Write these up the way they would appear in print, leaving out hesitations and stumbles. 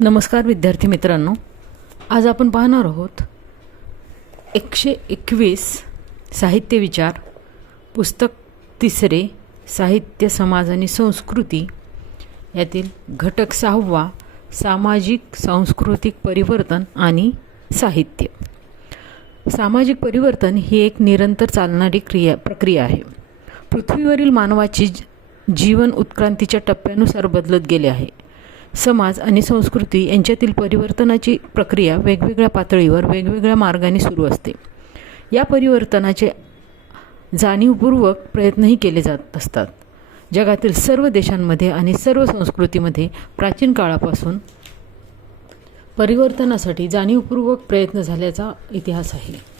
नमस्कार विद्यार्थी मित्रांनो, आज आपण पाहणार आहोत 121 साहित्य विचार पुस्तक तिसरे साहित्य समाज आणि संस्कृती यातील घटक 6वा सामाजिक सांस्कृतिक परिवर्तन आणि साहित्य. सामाजिक परिवर्तन ही एक निरंतर चालणारी प्रक्रिया आहे. पृथ्वीवरील मानवाची जीवन उत्क्रांतीच्या टप्प्यानुसार बदलत गेले आहे. समाज आणि संस्कृती यांच्यातील परिवर्तनाची प्रक्रिया वेगवेगळ्या पातळीवर वेगवेगळ्या मार्गाने सुरू असते. या परिवर्तनाचे जाणीवपूर्वक प्रयत्नही केले जात असतात. जगातील सर्व देशांमध्ये आणि सर्व संस्कृतीमध्ये प्राचीन काळापासून परिवर्तनासाठी जाणीवपूर्वक प्रयत्न झाल्याचा इतिहास आहे.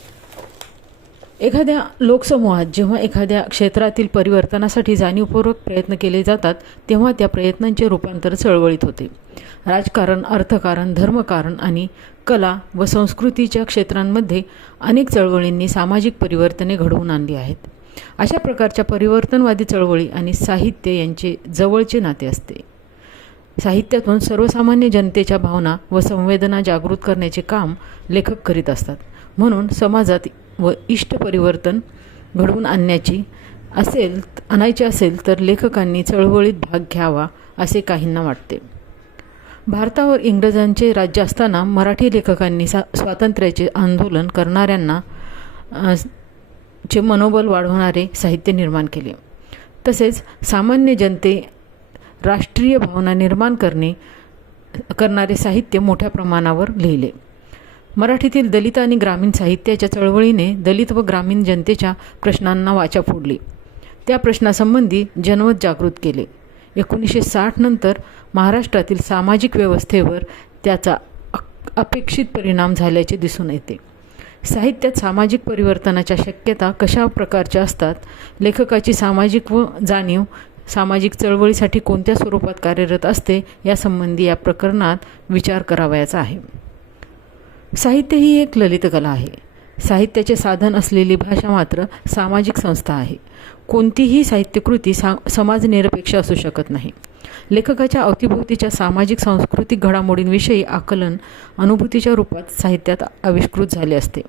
एखाद्या लोकसमूहात जेव्हा एखाद्या क्षेत्रातील परिवर्तनासाठी जाणीवपूर्वक प्रयत्न केले जातात तेव्हा त्या प्रयत्नांचे रूपांतर चळवळीत होते. राजकारण, अर्थकारण, धर्मकारण आणि कला व संस्कृतीच्या क्षेत्रांमध्ये अनेक चळवळींनी सामाजिक परिवर्तने घडवून आणली आहेत. अशा प्रकारच्या परिवर्तनवादी चळवळी आणि साहित्य यांचे जवळचे नाते असते. साहित्यातून सर्वसामान्य जनतेच्या भावना व संवेदना जागृत करण्याचे काम लेखक करीत असतात. म्हणून समाजात व इष्ट परिवर्तन घडवून आणायचे असेल तर लेखकांनी चळवळीत भाग घ्यावा असे काहींना वाटते. भारतावर इंग्रजांचे राज्य असताना मराठी लेखकांनी स्वातंत्र्याचे आंदोलन करणाऱ्यांना चे मनोबल वाढवणारे साहित्य निर्माण केले. तसेच सामान्य जनते राष्ट्रीय भावना निर्माण करणारे साहित्य मोठ्या प्रमाणावर लिहिले. मराठीतील दलित आणि ग्रामीण साहित्याच्या चळवळीने दलित व ग्रामीण जनतेच्या प्रश्नांना वाचा फोडली. त्या प्रश्नासंबंधी जनमत जागृत केले. 1960 नंतर महाराष्ट्रातील सामाजिक व्यवस्थेवर त्याचा अपेक्षित परिणाम झाल्याचे दिसून येते. साहित्यात सामाजिक परिवर्तनाच्या शक्यता कशा प्रकारच्या असतात, लेखकाची सामाजिक व जाणीव सामाजिक चळवळीसाठी कोणत्या स्वरूपात कार्यरत असते यासंबंधी या प्रकरणात विचार करावयाचा आहे. साहित्य ही एक ललित कला आहे. साहित्याचे साधन असलेली भाषा मात्र सामाजिक संस्था आहे. कोणतीही साहित्यकृती समाजनिरपेक्ष असू शकत नाही. लेखकाच्या अवतीभोवतीच्या सामाजिक सांस्कृतिक घडामोडींविषयी आकलन अनुभूतीच्या रूपात साहित्यात आविष्कृत झाले असते.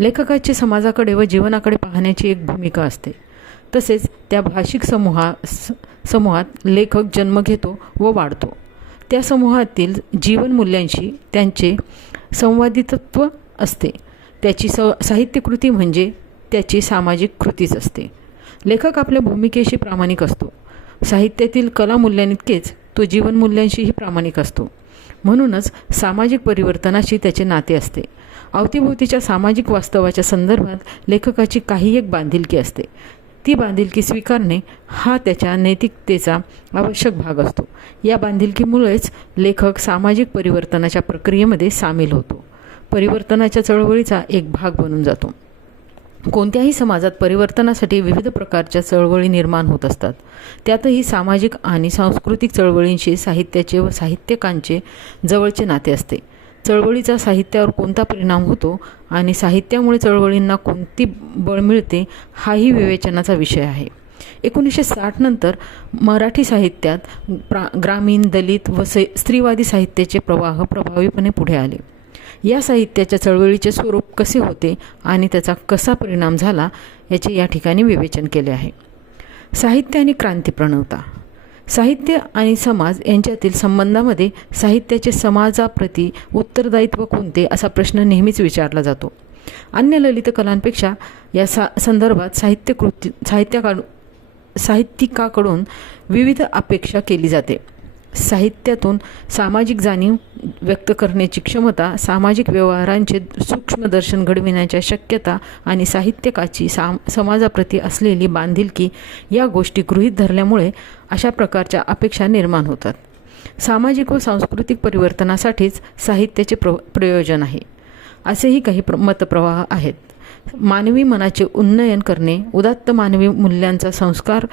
लेखकाची समाजाकडे व जीवनाकडे पाहण्याची एक भूमिका असते. तसेच त्या भाषिक समूहात लेखक जन्म घेतो व वाढतो. त्या समूहातील जीवनमूल्यांशी त्यांचे संवादितत्व असते. त्याची साहित्यकृती म्हणजे त्याची सामाजिक कृतीच असते. लेखक आपल्या भूमिकेशी प्रामाणिक असतो. साहित्यातील कलामूल्यांइतकेच तो जीवनमूल्यांशीही प्रामाणिक असतो. म्हणूनच सामाजिक परिवर्तनाशी त्याचे नाते असते. अवतीभोवतीच्या सामाजिक वास्तवाच्या संदर्भात लेखकाची काही एक बांधिलकी असते. ती बांधिलकी स्वीकारणे हा त्याच्या नैतिकतेचा आवश्यक भाग असतो. या बांधिलकीमुळेच लेखक सामाजिक परिवर्तनाच्या प्रक्रियेमध्ये सामील होतो, परिवर्तनाच्या चळवळीचा एक भाग बनून जातो. कोणत्याही समाजात परिवर्तनासाठी विविध प्रकारच्या चळवळी निर्माण होत असतात. त्यातही सामाजिक आणि सांस्कृतिक चळवळींशी साहित्याचे व साहित्यिकांचे जवळचे नाते असते. चळवळीचा साहित्यावर कोणता परिणाम होतो आणि साहित्यामुळे चळवळींना कोणती बळ मिळते हाही विवेचनाचा विषय आहे. 1960 नंतर मराठी साहित्यात ग्रामीण, दलित व स्त्रीवादी साहित्याचे प्रवाह प्रभावीपणे पुढे आले. या साहित्याच्या चळवळीचे स्वरूप कसे होते आणि त्याचा कसा परिणाम झाला याचे या ठिकाणी विवेचन केले आहे. साहित्य आणि क्रांती प्रणवता. साहित्य आणि समाज यांच्यातील संबंधामध्ये साहित्याचे समाजाप्रती उत्तरदायित्व कोणते असा प्रश्न नेहमीच विचारला जातो. अन्य ललित कलांपेक्षा या संदर्भात साहित्यिकाकडून विविध अपेक्षा केली जाते. साहित्यातून सामाजिक जाणीव व्यक्त करण्याची क्षमता, सामाजिक व्यवहारांचे सूक्ष्म दर्शन घडविण्याच्या शक्यता आणि साहित्यकाची समाजाप्रती असलेली बांधिलकी या गोष्टी गृहीत धरल्यामुळे अशा प्रकारच्या अपेक्षा निर्माण होतात. सामाजिक व सांस्कृतिक परिवर्तनासाठीच साहित्याचे प्रयोजन आहे असेही काही मतप्रवाह आहेत. मानवी मनाचे उन्नयन करणे, उदात्त मानवी मूल्यांचा संस्कार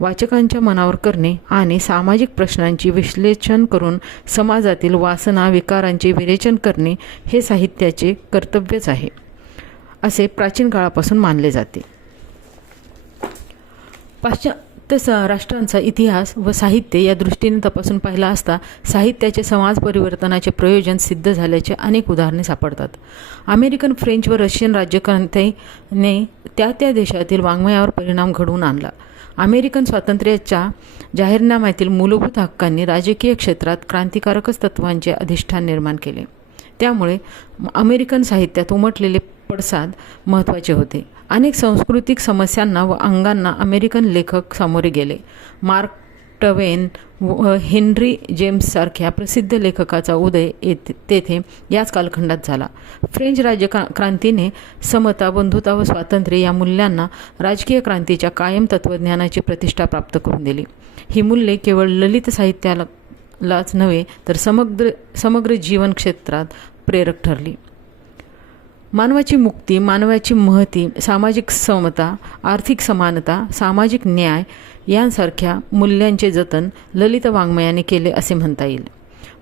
वाचकांच्या मनावर करणे आणि सामाजिक प्रश्नांची विश्लेषण करून समाजातील वासना विकारांचे विरेचन करणे हे साहित्याचे कर्तव्यच आहे असे प्राचीन काळापासून मानले जाते. तसं राष्ट्रांचा इतिहास व साहित्य या दृष्टीने तपासून पाहिला असता साहित्याचे समाज परिवर्तनाचे प्रयोजन सिद्ध झाल्याचे अनेक उदाहरणे सापडतात. अमेरिकन, फ्रेंच व रशियन राज्यक्रांतीने त्या देशातील वाङ्मयावर परिणाम घडवून आणला. अमेरिकन स्वातंत्र्याच्या जाहीरनाम्यातील मूलभूत हक्कांनी राजकीय क्षेत्रात क्रांतिकारकच तत्त्वांचे अधिष्ठान निर्माण केले. त्यामुळे अमेरिकन साहित्यात उमटलेले पडसाद महत्त्वाचे होते. अनेक सांस्कृतिक समस्यांना व अंगांना अमेरिकन लेखक सामोरे गेले. मार्क ट्वेन व हेनरी जेम्ससारख्या प्रसिद्ध लेखकाचा उदय तेथे याच कालखंडात झाला. फ्रेंच राज्यक्रांतीने समता, बंधुता व स्वातंत्र्य या मूल्यांना राजकीय क्रांतीच्या कायम तत्त्वज्ञानाची प्रतिष्ठा प्राप्त करून दिली. ही मूल्ये केवळ ललित साहित्यालाच नव्हे तर समग्र जीवन क्षेत्रात प्रेरक ठरली. मानवाची मुक्ती, मानवाची महती, सामाजिक समता, आर्थिक समानता, सामाजिक न्याय यांसारख्या मूल्यांचे जतन ललित वाङ्मयाने केले असे म्हणता येईल.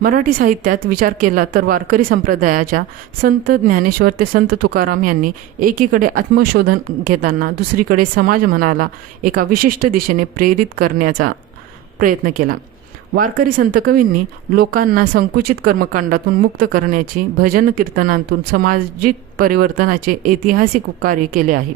मराठी साहित्यात विचार केला तर वारकरी संप्रदायाच्या संत ज्ञानेश्वर ते संत तुकाराम यांनी एकीकडे आत्मशोधन घेताना दुसरीकडे समाज मनाला एका विशिष्ट दिशेने प्रेरित करण्याचा प्रयत्न केला. वारकरी संतकवींनी लोकांना संकुचित कर्मकांडातून मुक्त करण्याची, भजन कीर्तनांतून सामाजिक परिवर्तनाचे ऐतिहासिक कार्य केले आहे.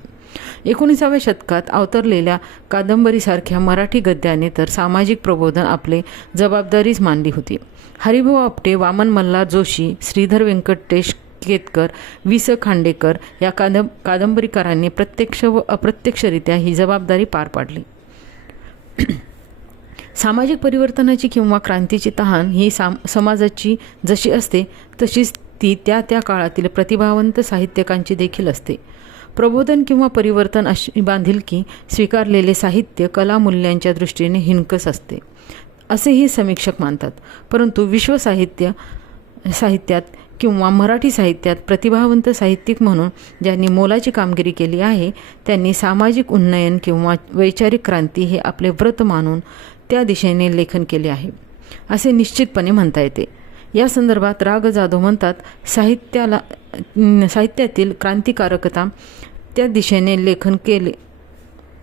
19व्या शतकात अवतरलेल्या कादंबरीसारख्या मराठी गद्याने तर सामाजिक प्रबोधन आपले जबाबदारीच मानली होती. हरिभाऊ आपटे, वामन मल्हार जोशी, श्रीधर व्यंकटेश केतकर, वि. स. खांडेकर या कादंबरीकारांनी प्रत्यक्ष व अप्रत्यक्षरित्या ही जबाबदारी पार पाडली. सामाजिक परिवर्तनाची किंवा क्रांतीची तहान ही समाजाची जशी असते तशीच ती त्या काळातील प्रतिभावंत साहित्यकांची देखील असते. प्रबोधन किंवा परिवर्तन अशी बांधिलकी स्वीकारलेले साहित्य कलामूल्यांच्या दृष्टीने हिणकस असते असेही समीक्षक मानतात. परंतु विश्व साहित्यात किंवा मराठी साहित्यात प्रतिभावंत साहित्यिक म्हणून ज्यांनी मोलाची कामगिरी केली आहे त्यांनी सामाजिक उन्नयन किंवा वैचारिक क्रांती हे आपले व्रत मानून त्या दिशेने लेखन केले आहे असे निश्चितपणे म्हणता येते. या संदर्भात राग जाधव म्हणतात, साहित्यातील क्रांतिकारकता त्या दिशेने लेखन केले.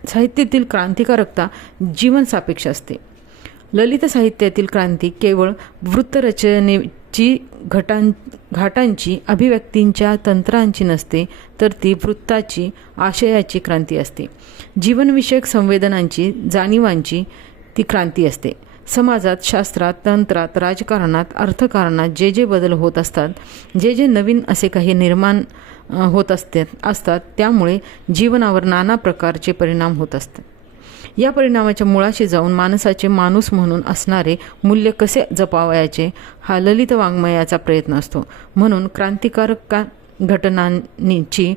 साहित्यातील क्रांतिकारकता जीवन सापेक्ष असते. ललित साहित्यातील क्रांती केवळ वृत्तरचनेची घाटांची, अभिव्यक्तींच्या तंत्रांची नसते तर ती वृत्ताची, आशयाची क्रांती असते. जीवनविषयक संवेदनांची, जाणीवांची ती क्रांती असते. समाजात, शास्त्रात, तंत्रात, राजकारणात, अर्थकारणात जे बदल होत असतात, जे नवीन असे काही निर्माण होत असतात त्यामुळे जीवनावर नाना प्रकारचे परिणाम होत असतात. या परिणामाच्या मुळाशी जाऊन माणसाचे माणूस म्हणून असणारे मूल्य कसे जपावायचे हा ललित वाङ्मयाचा प्रयत्न असतो. म्हणून क्रांतिकारक घटनांची,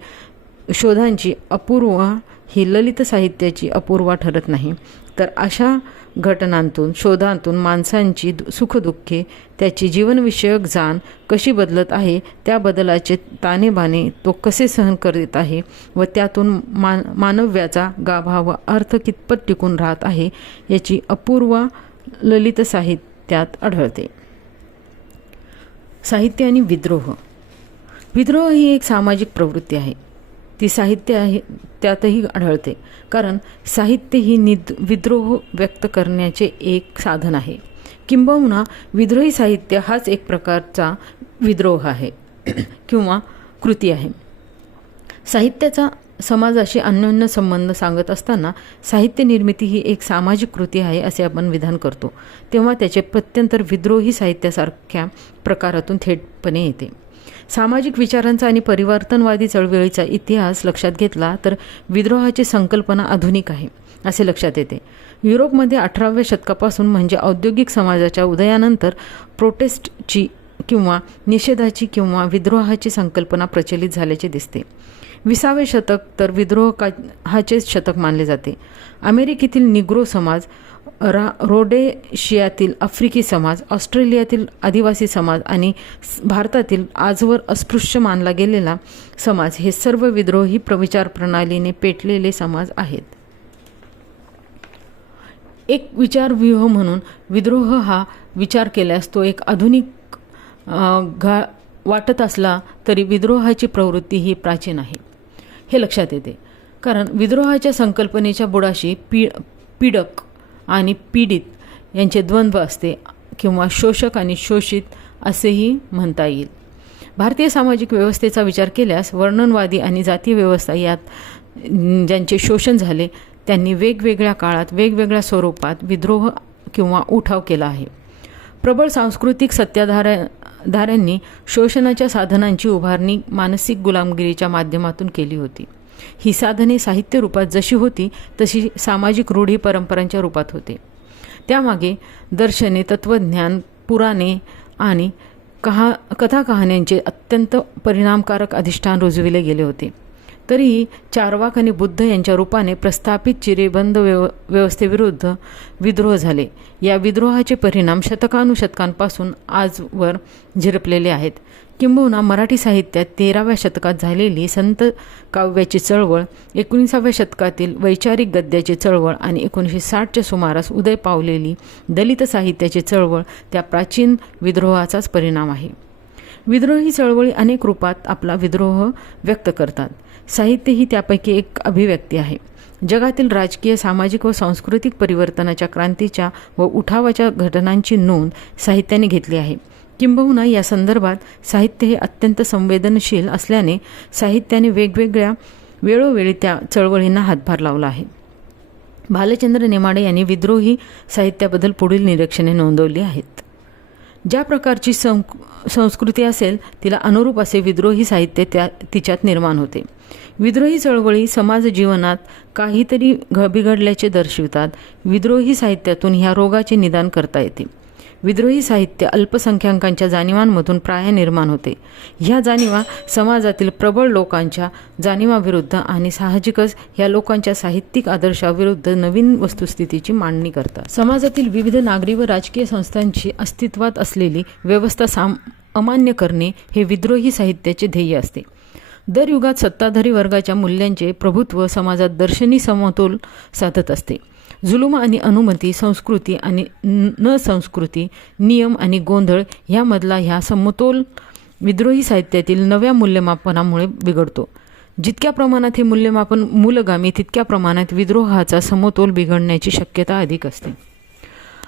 शोधांची अपूर्वा ही ललित साहित्याची अपूर्वा ठरत नाही, तर अशा घटनांतून, शोधांतून माणसांची सुखदुःखे, त्याची जीवनविषयक जाण कशी बदलत आहे, त्या बदलाचे ताणेबाणे तो कसे सहन करीत आहे व त्यातून मानव्याचा गाभा व अर्थ कितपत टिकून राहत आहे याची अपूर्वा ललित साहित्यात आढळते. साहित्य आणि विद्रोह. विद्रोह ही एक सामाजिक प्रवृत्ती आहे. ती साहित्य त्यातही आढळते, कारण साहित्य ही विद्रोह व्यक्त करण्याचे एक साधन आहे. किंबहुना विद्रोही साहित्य हाच एक प्रकारचा विद्रोह आहे किंवा कृती आहे. साहित्याचा समाजाशी अन्योन्य संबंध सांगत असताना साहित्य निर्मिती ही एक सामाजिक कृती आहे असे आपण विधान करतो, तेव्हा त्याचे प्रत्यंतर विद्रोही साहित्यासारख्या प्रकारातून थेटपणे येते. सामाजिक विचारांचा आणि परिवर्तनवादी चळवळीचा इतिहास लक्षात घेतला तर विद्रोहाची संकल्पना आधुनिक आहे असे लक्षात येते. युरोपमध्ये 18व्या शतकापासून म्हणजे औद्योगिक समाजाच्या उदयानंतर प्रोटेस्टची किंवा निषेधाची किंवा विद्रोहाची संकल्पना प्रचलित झाल्याचे दिसते. 20वे शतक तर विद्रोहाचेच शतक मानले जाते. अमेरिकेतील निग्रो समाज, रोडेशियातील आफ्रिकी समाज, ऑस्ट्रेलियातील आदिवासी समाज आणि भारतातील आजवर अस्पृश्य मानला गेलेला समाज हे सर्व विद्रोही विचारप्रणालीने पेटलेले समाज आहेत. एक विचारव्यूह म्हणून विद्रोह हा विचार केल्यास तो एक आधुनिक वाटत असला तरी विद्रोहाची प्रवृत्ती ही प्राचीन आहे हे लक्षात येते. कारण विद्रोहाच्या संकल्पनेच्या बुडाशी पीडक आणि पीडित यांचे द्वंद्व असते किंवा शोषक आणि शोषित असेही म्हणता येईल. भारतीय सामाजिक व्यवस्थेचा विचार केल्यास वर्णनवादी आणि जातीय व्यवस्था यात ज्यांचे शोषण झाले त्यांनी वेगवेगळ्या काळात वेगवेगळ्या स्वरूपात विद्रोह किंवा उठाव केला आहे. प्रबळ सांस्कृतिक सत्ताधाऱ्यांनी शोषणाच्या साधनांची उभारणी मानसिक गुलामगिरीच्या माध्यमातून केली होती. ही साधने साहित्य रूपात जशी होती तशी सामाजिक रूढी परंपरांच्या रूपात होते. त्यामागे दर्शने, तत्त्वज्ञान, पुराणे आणि कथाकहाण्यांचे अत्यंत परिणामकारक अधिष्ठान रुजविले गेले होते. तरीही चार्वाक आणि बुद्ध यांच्या रूपाने प्रस्थापित चिरेबंद व्यवस्थेविरुद्ध विद्रोह झाले. या विद्रोहाचे परिणाम शतकानुशतकांपासून आजवर झिरपलेले आहेत. किंबहुना मराठी साहित्यात 13व्या शतकात झालेली संत काव्याची चळवळ, 19व्या शतकातील वैचारिक गद्याची चळवळ आणि 1960च्या सुमारास उदय पावलेली दलित साहित्याची चळवळ त्या प्राचीन विद्रोहाचाच परिणाम आहे. विद्रोही चळवळी अनेक रूपात आपला विद्रोह व्यक्त करतात. साहित्य ही त्यापैकी एक अभिव्यक्ती आहे. जगातील राजकीय, सामाजिक व सांस्कृतिक परिवर्तनाच्या, क्रांतीच्या व उठावाच्या घटनांची नोंद साहित्याने घेतली आहे. किंबहुना या संदर्भात साहित्य हे अत्यंत संवेदनशील असल्याने साहित्याने वेगवेगळ्या वेळोवेळी त्या चळवळींना हातभार लावला आहे. भालचंद्र नेमाडे यांनी विद्रोही साहित्याबद्दल पुढील निरीक्षणे नोंदवली आहेत. ज्या प्रकारची संस्कृती असेल तिला अनुरूप असे विद्रोही साहित्य तिच्यात निर्माण होते. विद्रोही चळवळी समाज जीवनात काहीतरी बिघडल्याचे दर्शवितात. विद्रोही साहित्यातून ह्या रोगाचे निदान करता येते. विद्रोही साहित्य अल्पसंख्याकांच्या जाणीवांमधून प्राय निर्माण होते. ह्या जाणीवा समाजातील प्रबळ लोकांच्या जाणीवाविरुद्ध आणि साहजिकच ह्या लोकांच्या साहित्यिक आदर्शाविरुद्ध नवीन वस्तुस्थितीची मांडणी करतात. समाजातील विविध नागरी व राजकीय संस्थांची अस्तित्वात असलेली व्यवस्था अमान्य करणे हे विद्रोही साहित्याचे ध्येय असते. दर युगात सत्ताधारी वर्गाच्या मूल्यांचे प्रभुत्व समाजात दर्शनी समतोल साधत असते. जुलूम आणि अनुमती, संस्कृती आणि न संस्कृती, नियम आणि गोंधळ ह्यामधला ह्या समतोल विद्रोही साहित्यातील नव्या मूल्यमापनामुळे बिघडतो. जितक्या प्रमाणात हे मूल्यमापन मूलगामी तितक्या प्रमाणात विद्रोहाचा समतोल बिघडण्याची शक्यता अधिक असते.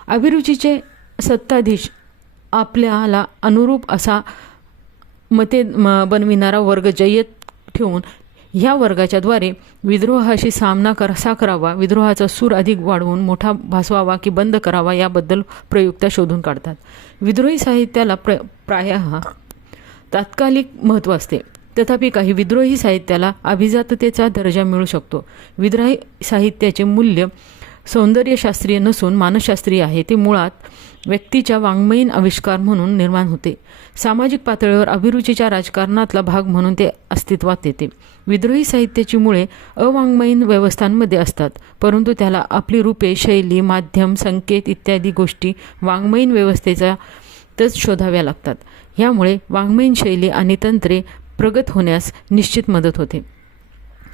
अभिरुचीचे सत्ताधीश आपल्याला अनुरूप असा मते बनविणारा वर्ग जय्यत ठेवून ह्या वर्गाच्याद्वारे विद्रोहाशी सामना कसा करावा, विद्रोहाचा सूर अधिक वाढवून मोठा भासवावा की बंद करावा याबद्दल प्रयुक्त्या शोधून काढतात. विद्रोही साहित्याला प्रायः तात्कालिक महत्त्व असते. तथापि काही विद्रोही साहित्याला अभिजाततेचा दर्जा मिळू शकतो. विद्रोही साहित्याचे मूल्य सौंदर्यशास्त्रीय नसून मानसशास्त्रीय आहे. ते मुळात व्यक्तीच्या वाङ्मयीन आविष्कार म्हणून निर्माण होते. सामाजिक पातळीवर अभिरुचीच्या राजकारणातला भाग म्हणून ते अस्तित्वात येते. विद्रोही साहित्याची मुळे अवाङ्मयीन व्यवस्थांमध्ये असतात, परंतु त्याला आपली रूपे, शैली, माध्यम, संकेत इत्यादी गोष्टी वाङ्मयीन व्यवस्थेचाच शोधाव्या लागतात. ह्यामुळे वाङ्मयीन शैली आणि तंत्रे प्रगत होण्यास निश्चित मदत होते.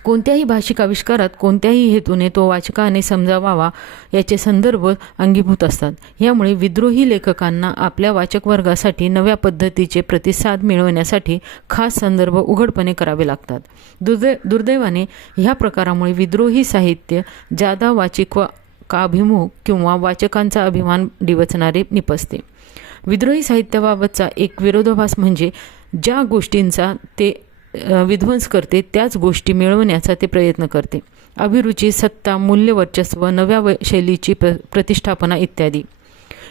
कोणत्याही भाषिक आविष्कारात कोणत्याही हेतूने तो वाचकाने समजावावा याचे संदर्भ अंगीभूत असतात. यामुळे विद्रोही लेखकांना आपल्या वाचकवर्गासाठी नव्या पद्धतीचे प्रतिसाद मिळवण्यासाठी खास संदर्भ उघडपणे करावे लागतात. दुर्दैवाने ह्या प्रकारामुळे विद्रोही साहित्य जादा वाचिकाभिमुख किंवा वाचकांचा अभिमान डिवचणारे निपजते. विद्रोही साहित्याबाबतचा एक विरोधाभास म्हणजे ज्या गोष्टींचा ते विध्वंस करते त्याच गोष्टी मिळवण्याचा ते प्रयत्न करते. अभिरुची, सत्ता, मूल्यवर्चस्व, नव्या शैलीची प्रतिष्ठापना इत्यादी.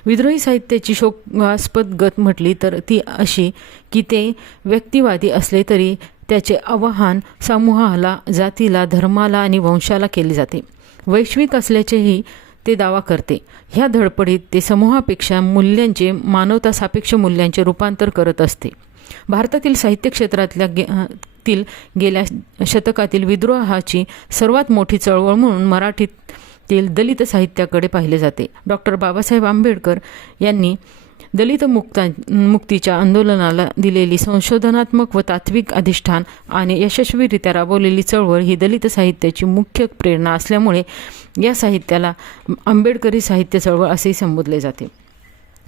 विद्रोही साहित्याची शोकास्पद गत म्हटली तर ती अशी की ते व्यक्तिवादी असले तरी त्याचे आवाहन समूहाला, जातीला, धर्माला आणि वंशाला केले जाते. वैश्विक असल्याचेही ते दावा करते. ह्या धडपडीत ते समूहापेक्षा मूल्यांचे, मानवता सापेक्ष मूल्यांचे रूपांतर करत असते. भारतातील साहित्य क्षेत्रातील गेल्या शतकातील विद्रोहाची सर्वात मोठी चळवळ म्हणून मराठीतील दलित साहित्याकडे पाहिले जाते. डॉक्टर बाबासाहेब आंबेडकर यांनी दलित मुक्तीच्या आंदोलनाला दिलेली संशोधनात्मक व तात्विक अधिष्ठान आणि यशस्वीरित्या राबवलेली चळवळ ही दलित साहित्याची मुख्य प्रेरणा असल्यामुळे या साहित्याला आंबेडकरी साहित्य चळवळ असेही संबोधले जाते.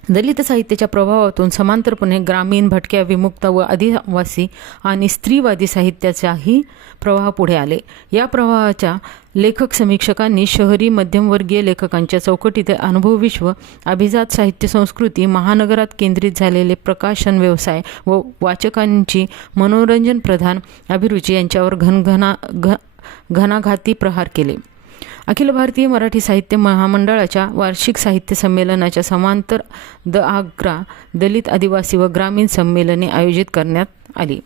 दलित साहित्याच्या प्रभावातून समांतरपणे ग्रामीण, भटक्या, विमुक्त व आदिवासी आणि स्त्रीवादी साहित्याचाही प्रवाह पुढे आले. या प्रवाहाच्या लेखक समीक्षकांनी शहरी मध्यमवर्गीय लेखकांच्या चौकटीत अनुभवविश्व, अभिजात साहित्य संस्कृती, महानगरात केंद्रित झालेले प्रकाशन व्यवसाय व वाचकांची मनोरंजन प्रधान अभिरुची यांच्यावर घणाघाती प्रहार केले. अखिल भारतीय मराठी साहित्य महामंडळाच्या वार्षिक साहित्य संमेलनाच्या समांतर द आग्रा दलित, आदिवासी व ग्रामीण संमेलने आयोजित करण्यात आली.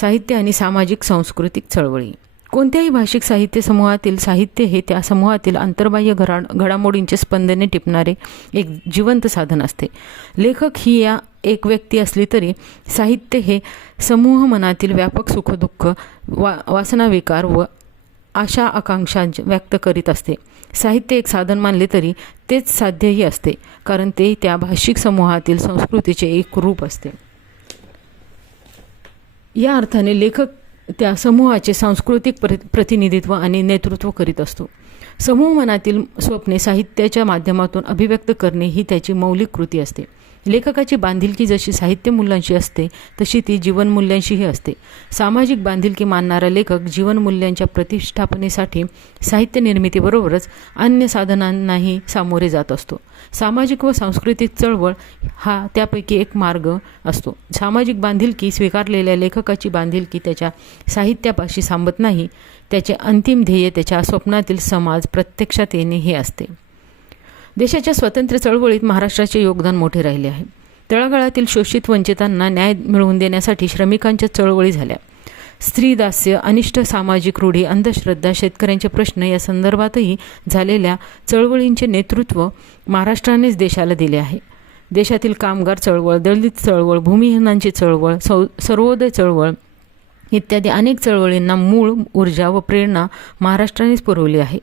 साहित्य आणि सामाजिक सांस्कृतिक चळवळी. कोणत्याही भाषिक साहित्य समूहातील साहित्य हे त्या समूहातील अंतर्बाह्य घडामोडींचे स्पंदने टिपणारे एक जिवंत साधन असते. लेखक ही या एक व्यक्ती असली तरी साहित्य हे समूह मनातील व्यापक सुखदुःख, वासनाविकार व आशा आकांक्षा व्यक्त करीत असते. साहित्य एक साधन मानले तरी तेच साध्यही असते, कारण ते त्या भाषिक समूहातील संस्कृतीचे एक रूप असते. या अर्थाने लेखक त्या समूहाचे सांस्कृतिक प्रतिनिधित्व आणि नेतृत्व करीत असतो. समूह मनातील स्वप्ने साहित्याच्या माध्यमातून अभिव्यक्त करणे ही त्याची मौलिक कृती असते. लेखकाची बांधिलकी जशी साहित्य मूल्यांशी असते तशी ती जीवनमूल्यांशीही असते. सामाजिक बांधिलकी मानणारा लेखक जीवनमूल्यांच्या प्रतिष्ठापनेसाठी साहित्य निर्मितीबरोबरच अन्य साधनांनाही सामोरे जात असतो. सामाजिक व सांस्कृतिक चळवळ हा त्यापैकी एक मार्ग असतो. सामाजिक बांधिलकी स्वीकारलेल्या लेखकाची बांधिलकी त्याच्या साहित्यापाशी थांबत नाही. त्याचे अंतिम ध्येय त्याच्या स्वप्नातील समाज प्रत्यक्षात येणे हे असते. देशाच्या स्वातंत्र्य चळवळीत महाराष्ट्राचे योगदान मोठे राहिले आहे. तळागाळातील शोषित वंचितांना न्याय मिळवून देण्यासाठी श्रमिकांच्या चळवळी झाल्या. स्त्रीदास्य, अनिष्ट सामाजिक रूढी, अंधश्रद्धा, शेतकऱ्यांचे प्रश्न या संदर्भातही झालेल्या चळवळींचे नेतृत्व महाराष्ट्रानेच देशाला दिले आहे. देशातील कामगार चळवळ, दलित चळवळ, भूमिहीनांची चळवळ, सर्वोदय चळवळ इत्यादी अनेक चळवळींना मूळ ऊर्जा व प्रेरणा महाराष्ट्रानेच पुरवली आहे.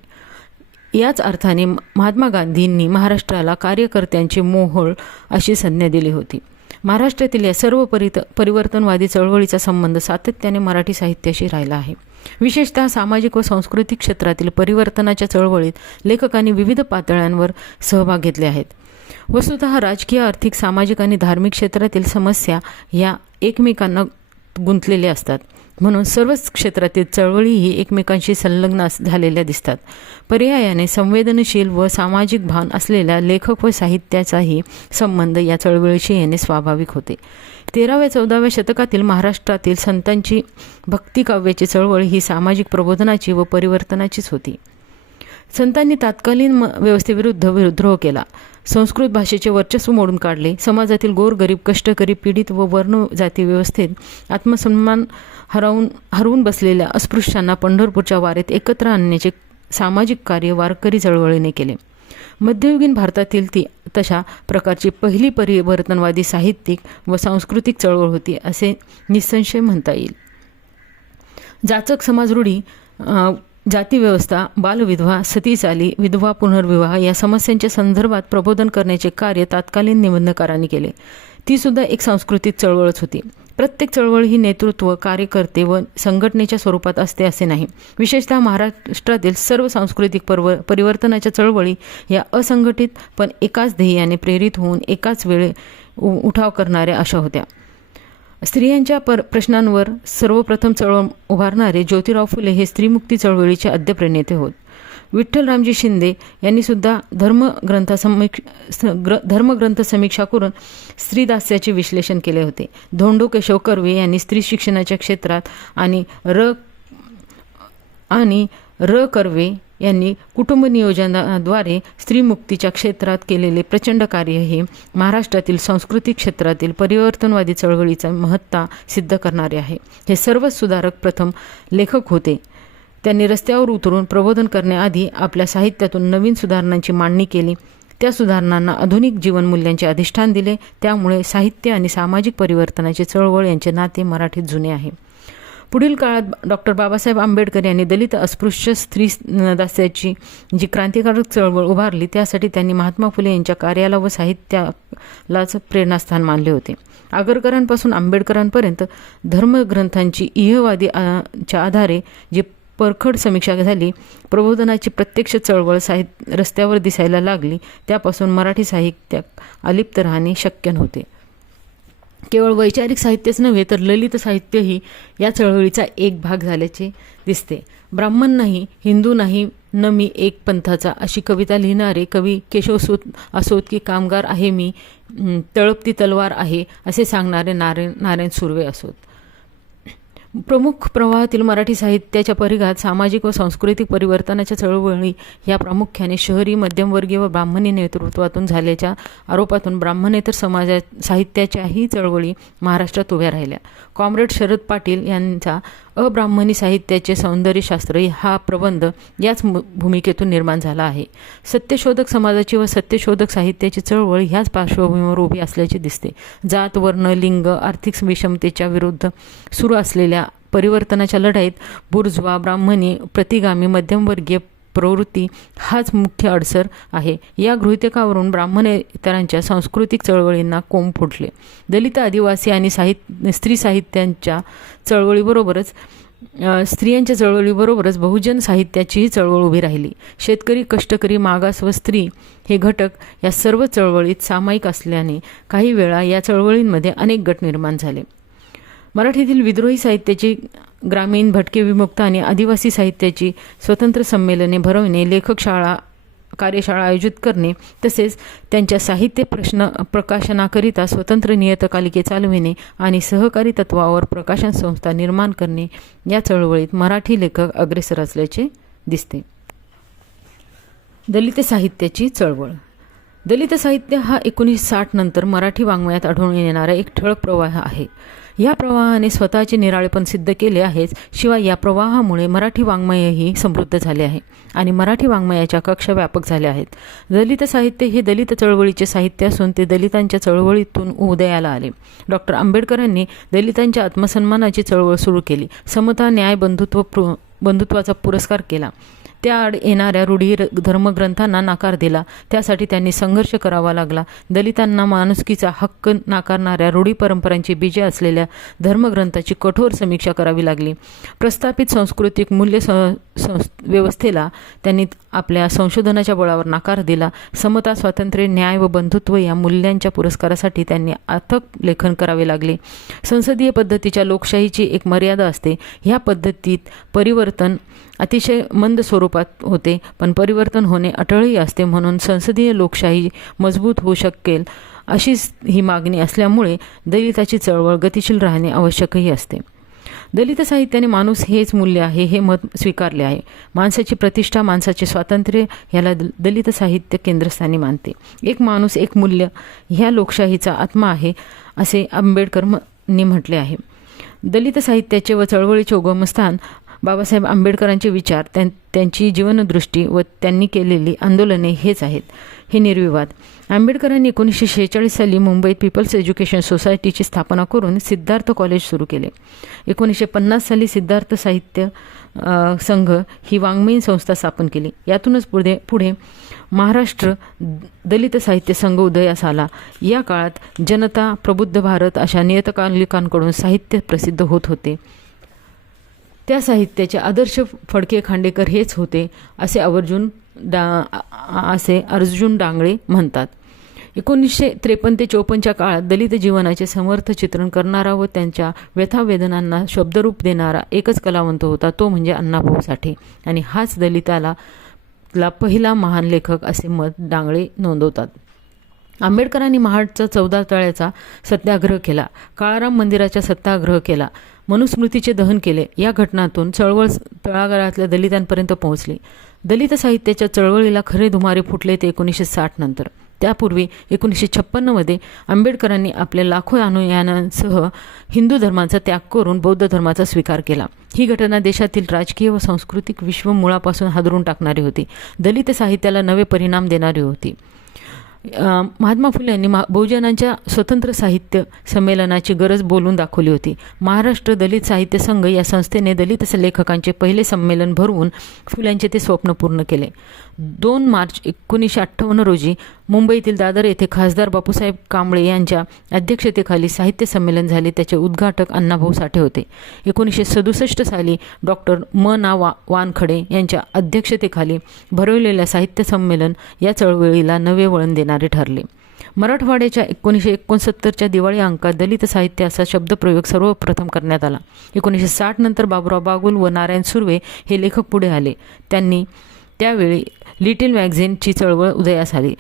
याच अर्थाने महात्मा गांधींनी महाराष्ट्राला कार्यकर्त्यांचे मोहोळ अशी संज्ञा दिली होती. महाराष्ट्रातील या सर्व परिवर्तनवादी चळवळीचा संबंध सातत्याने मराठी साहित्याशी राहिला आहे. विशेषतः सामाजिक व सांस्कृतिक क्षेत्रातील परिवर्तनाच्या चळवळीत लेखकांनी विविध पातळ्यांवर सहभाग घेतले आहेत. वस्तुतः राजकीय, आर्थिक, सामाजिक आणि धार्मिक क्षेत्रातील समस्या ह्या एकमेकांना गुंतलेल्या असतात. म्हणून सर्वच क्षेत्रातील चळवळीही एकमेकांशी संलग्न झालेल्या दिसतात. पर्यायाने संवेदनशील व सामाजिक भान असलेल्या लेखक व साहित्याचाही संबंध या चळवळीशी येणे स्वाभाविक होते. 13व्या-14व्या शतकातील महाराष्ट्रातील संतांची भक्तिकाव्याची चळवळ ही सामाजिक प्रबोधनाची व परिवर्तनाचीच होती. संतांनी तत्कालीन व्यवस्थेविरुद्ध विद्रोह केला. संस्कृत भाषेचे वर्चस्व मोडून काढले. समाजातील गोरगरीब, कष्टकरी, पीडित व वर्ण जाती व्यवस्थेत आत्मसन्मान हरवून बसलेल्या अस्पृश्यांना पंढरपूरच्या वारीत एकत्र आणण्याचे सामाजिक कार्य वारकरी चळवळीने केले. मध्ययुगीन भारतातील ती तशा प्रकारची पहिली परिवर्तनवादी साहित्यिक व सांस्कृतिक चळवळ होती असे निसंशय म्हणता येईल. जाचक समाजरूढी, जातीव्यवस्था, बालविधवा, सती चाली, विधवा पुनर्विवाह या समस्यांच्या संदर्भात प्रबोधन करण्याचे कार्य तत्कालीन निबंधकारांनी केले. ती सुद्धा एक सांस्कृतिक चळवळच होती. प्रत्येक चळवळ ही नेतृत्व, कार्यकर्ते व संघटनेच्या स्वरूपात असते असे नाही. विशेषतः महाराष्ट्रातील सर्व सांस्कृतिक परिवर्तनाच्या चळवळी या असंघटित पण एकाच ध्येयाने प्रेरित होऊन एकाच वेळी उठाव करणाऱ्या अशा होत्या. स्त्रियांच्या प्रश्नांवर सर्वप्रथम चळवळ उभारणारे ज्योतिराव फुले हे स्त्रीमुक्ती चळवळीचे आद्य प्रणेते होत. विठ्ठलरामजी शिंदे यांनी सुद्धा धर्मग्रंथ समीक्षा करून स्त्रीदास्याचे विश्लेषण केले होते. धोंडो केशव कर्वे यांनी स्त्री शिक्षणाच्या क्षेत्रात आणि र कर्वे यांनी कुटुंब नियोजनाद्वारे स्त्रीमुक्तीच्या क्षेत्रात केलेले प्रचंड कार्य हे महाराष्ट्रातील सांस्कृतिक क्षेत्रातील परिवर्तनवादी चळवळीचा महत्ता सिद्ध करणारे आहे. हे सर्वच सुधारक प्रथम लेखक होते. त्यांनी रस्त्यावर उतरून प्रबोधन करण्याआधी आपल्या साहित्यातून नवीन सुधारणांची मांडणी केली. त्या सुधारणांना आधुनिक जीवनमूल्यांचे अधिष्ठान दिले. त्यामुळे साहित्य आणि सामाजिक परिवर्तनाचे चळवळ यांचे नाते मराठीत जुने आहे. पुढील काळात डॉक्टर बाबासाहेब आंबेडकर यांनी दलित, अस्पृश्य, स्त्री दास्याची जी क्रांतिकारक चळवळ उभारली त्यासाठी त्यांनी महात्मा फुले यांच्या कार्याला व साहित्यालाच प्रेरणास्थान मानले होते. आगरकरांपासून आंबेडकरांपर्यंत धर्मग्रंथांची इहवादी च्या आधारे जी परखड समीक्षा झाली. प्रबोधनाची प्रत्यक्ष चळवळ रस्त्यावर दिसायला लागली. त्यापासून मराठी साहित्यात अलिप्त राहणे शक्य नव्हते. केवळ वैचारिक साहित्यच नव्हे तर ललित साहित्यही या चळवळीचा एक भाग झाल्याचे दिसते. ब्राह्मण नाही, हिंदू नाही, न मी एक पंथाचा अशी कविता लिहिणारे कवी केशवसूत असोत की कामगार आहे मी, तळपती तलवार आहे असे सांगणारे नारायण सुर्वे असोत. प्रमुख प्रवाहातील मराठी साहित्याच्या परिघात सामाजिक व सांस्कृतिक परिवर्तनाच्या चळवळी ह्या प्रामुख्याने शहरी मध्यमवर्गीय व ब्राह्मणी नेतृत्वातून झाल्याच्या आरोपातून ब्राह्मणेतर साहित्याच्याही चळवळी महाराष्ट्रात उभ्या राहिल्या. कॉम्रेड शरद पाटील यांचा अब्राह्मणी साहित्याचे सौंदर्यशास्त्र हा प्रबंध याच भूमिकेतून निर्माण झाला आहे. सत्यशोधक समाजाची व सत्यशोधक साहित्याची चळवळ ह्याच पार्श्वभूमीवर उभी असल्याचे दिसते. जात, वर्ण, लिंग, आर्थिक विषमतेच्या विरुद्ध सुरू असलेल्या परिवर्तनाच्या लढाईत बुर्जवा, ब्राह्मणी, प्रतिगामी, मध्यमवर्गीय प्रवृत्ती हाच मुख्य अडसर आहे. या गृहीतकावरून ब्राह्मणेतरांच्या सांस्कृतिक चळवळींना कोंब फुटले. दलित, आदिवासी आणि स्त्रियांच्या चळवळीबरोबरच बहुजन साहित्याचीही चळवळ उभी राहिली. शेतकरी, कष्टकरी, मागास व स्त्री हे घटक या सर्व चळवळीत सामायिक असल्याने काही वेळा या चळवळींमध्ये अनेक गट निर्माण झाले. मराठीतील विद्रोही साहित्याची, ग्रामीण, भटके, विमुक्त आणि आदिवासी साहित्याची स्वतंत्र संमेलने भरवणे, लेखक कार्यशाळा आयोजित करणे तसेच त्यांच्या साहित्य प्रकाशनाकरिता स्वतंत्र नियतकालिके चालविणे आणि सहकारी तत्वावर प्रकाशन संस्था निर्माण करणे या चळवळीत मराठी लेखक अग्रेसर असल्याचे दिसते. दलित साहित्याची चळवळ. दलित साहित्य हा 1960 नंतर मराठी वाङ्मयात आढळून येणारा एक ठळक प्रवाह आहे. या प्रवाहाने स्वतःचे निराळेपण सिद्ध केले आहेच, शिवाय या प्रवाहामुळे मराठी वाङ्मयही समृद्ध झाले आहे आणि मराठी वाङ्मयाच्या कक्षा व्यापक झाल्या आहेत. दलित साहित्य हे दलित चळवळीचे साहित्य असून ते दलितांच्या चळवळीतून उदयाला आले. डॉक्टर आंबेडकरांनी दलितांच्या आत्मसन्मानाची चळवळ सुरू केली. समता, न्याय, बंधुत्वाचा पुरस्कार केला. त्याआड येणाऱ्या रूढी धर्मग्रंथांना नाकार दिला. त्यासाठी त्यांनी संघर्ष करावा लागला. दलितांना माणुसकीचा हक्क नाकारणाऱ्या रूढी परंपरांची बीजे असलेल्या धर्मग्रंथाची कठोर समीक्षा करावी लागली. प्रस्थापित सांस्कृतिक मूल्य व्यवस्थेला त्यांनी आपल्या संशोधनाच्या बळावर नाकार दिला. समता, स्वातंत्र्य, न्याय व बंधुत्व या मूल्यांच्या पुरस्कारासाठी त्यांनी अथक लेखन करावे लागले. संसदीय पद्धतीच्या लोकशाहीची एक मर्यादा असते. ह्या पद्धतीत परिवर्तन अतिशय मंद स्वरूपात होते, पण परिवर्तन होणे अटळही असते. म्हणून संसदीय लोकशाही मजबूत होऊ शकेल अशीच ही मागणी असल्यामुळे दलिताची चळवळ गतिशील राहणे आवश्यकही असते. दलित साहित्याने माणूस हेच मूल्य आहे हे मत स्वीकारले आहे. माणसाची प्रतिष्ठा, माणसाचे स्वातंत्र्य ह्याला दलित साहित्य केंद्रस्थानी मानते. एक माणूस एक मूल्य ह्या लोकशाहीचा आत्मा आहे असे आंबेडकरांनी म्हटले आहे. दलित साहित्याचे व चळवळीचे उगमस्थान बाबासाहेब आंबेडकरांचे विचार, त्यांची जीवनदृष्टी व त्यांनी केलेली आंदोलने हेच आहेत, हे निर्विवाद. आंबेडकरांनी 1946 साली मुंबईत पीपल्स एज्युकेशन सोसायटीची स्थापना करून सिद्धार्थ कॉलेज सुरू केले. 1950 साली सिद्धार्थ साहित्य संघ ही वाङ्मयीन संस्था स्थापन केली. यातूनच पुढे महाराष्ट्र दलित साहित्य संघ उदयास आला. या काळात जनता, प्रबुद्ध भारत अशा नियतकालिकांकडून साहित्य प्रसिद्ध होत होते. त्या साहित्याचे आदर्श फडके खांडेकर हेच होते असे अर्जुन डांगळे म्हणतात. 1953 ते 54च्या काळात दलित जीवनाचे समर्थ चित्रण करणारा व त्यांच्या व्यथावेदनांना शब्दरूप देणारा एकच कलावंत होता, तो म्हणजे अण्णाभाऊ साठे. आणि हाच दलिताला पहिला महान लेखक असे मत डांगळे नोंदवतात. आंबेडकरांनी महाडचा 14 तळ्याचा सत्याग्रह केला. काळाराम मंदिराचा सत्याग्रह केला. मनुस्मृतीचे दहन केले. या घटनांतून चळवळ तळागाळातल्या दलितांपर्यंत पोहोचली. दलित साहित्याच्या चळवळीला खरे धुमारे फुटले ते 1960 नंतर. त्यापूर्वी 1956मध्ये आंबेडकरांनी आपल्या लाखो अनुयायांसह हिंदू धर्माचा त्याग करून बौद्ध धर्माचा स्वीकार केला. ही घटना देशातील राजकीय व सांस्कृतिक विश्व मुळापासून हादरून टाकणारी होती. दलित साहित्याला नवे परिणाम देणारी होती. महात्मा फुले यांनी बहुजनांच्या स्वतंत्र साहित्य संमेलनाची गरज बोलून दाखवली होती. महाराष्ट्र दलित साहित्य संघ या संस्थेने दलित लेखकांचे पहिले संमेलन भरवून फुल्यांचे ते स्वप्न पूर्ण केले. 2 मार्च 1958 रोजी मुंबईतील दादर येथे खासदार बापूसाहेब कांबळे यांच्या अध्यक्षतेखाली साहित्य संमेलन झाले. त्याचे उद्घाटक अण्णाभाऊ साठे होते. 1967 साली डॉक्टर वानखडे यांच्या अध्यक्षतेखाली भरवलेल्या साहित्य संमेलन या चळवळीला नवे वळण देणारे ठरले. मराठवाड्याच्या 1969च्या दिवाळी अंकात दलित साहित्य असा शब्दप्रयोग सर्वप्रथम करण्यात आला. 1960 नंतर बाबुराव बागुल व नारायण सुर्वे हे लेखक पुढे आले. त्यांनी त्यावेळी लिटिल मॅगझिनची चळवळ उदयास आली.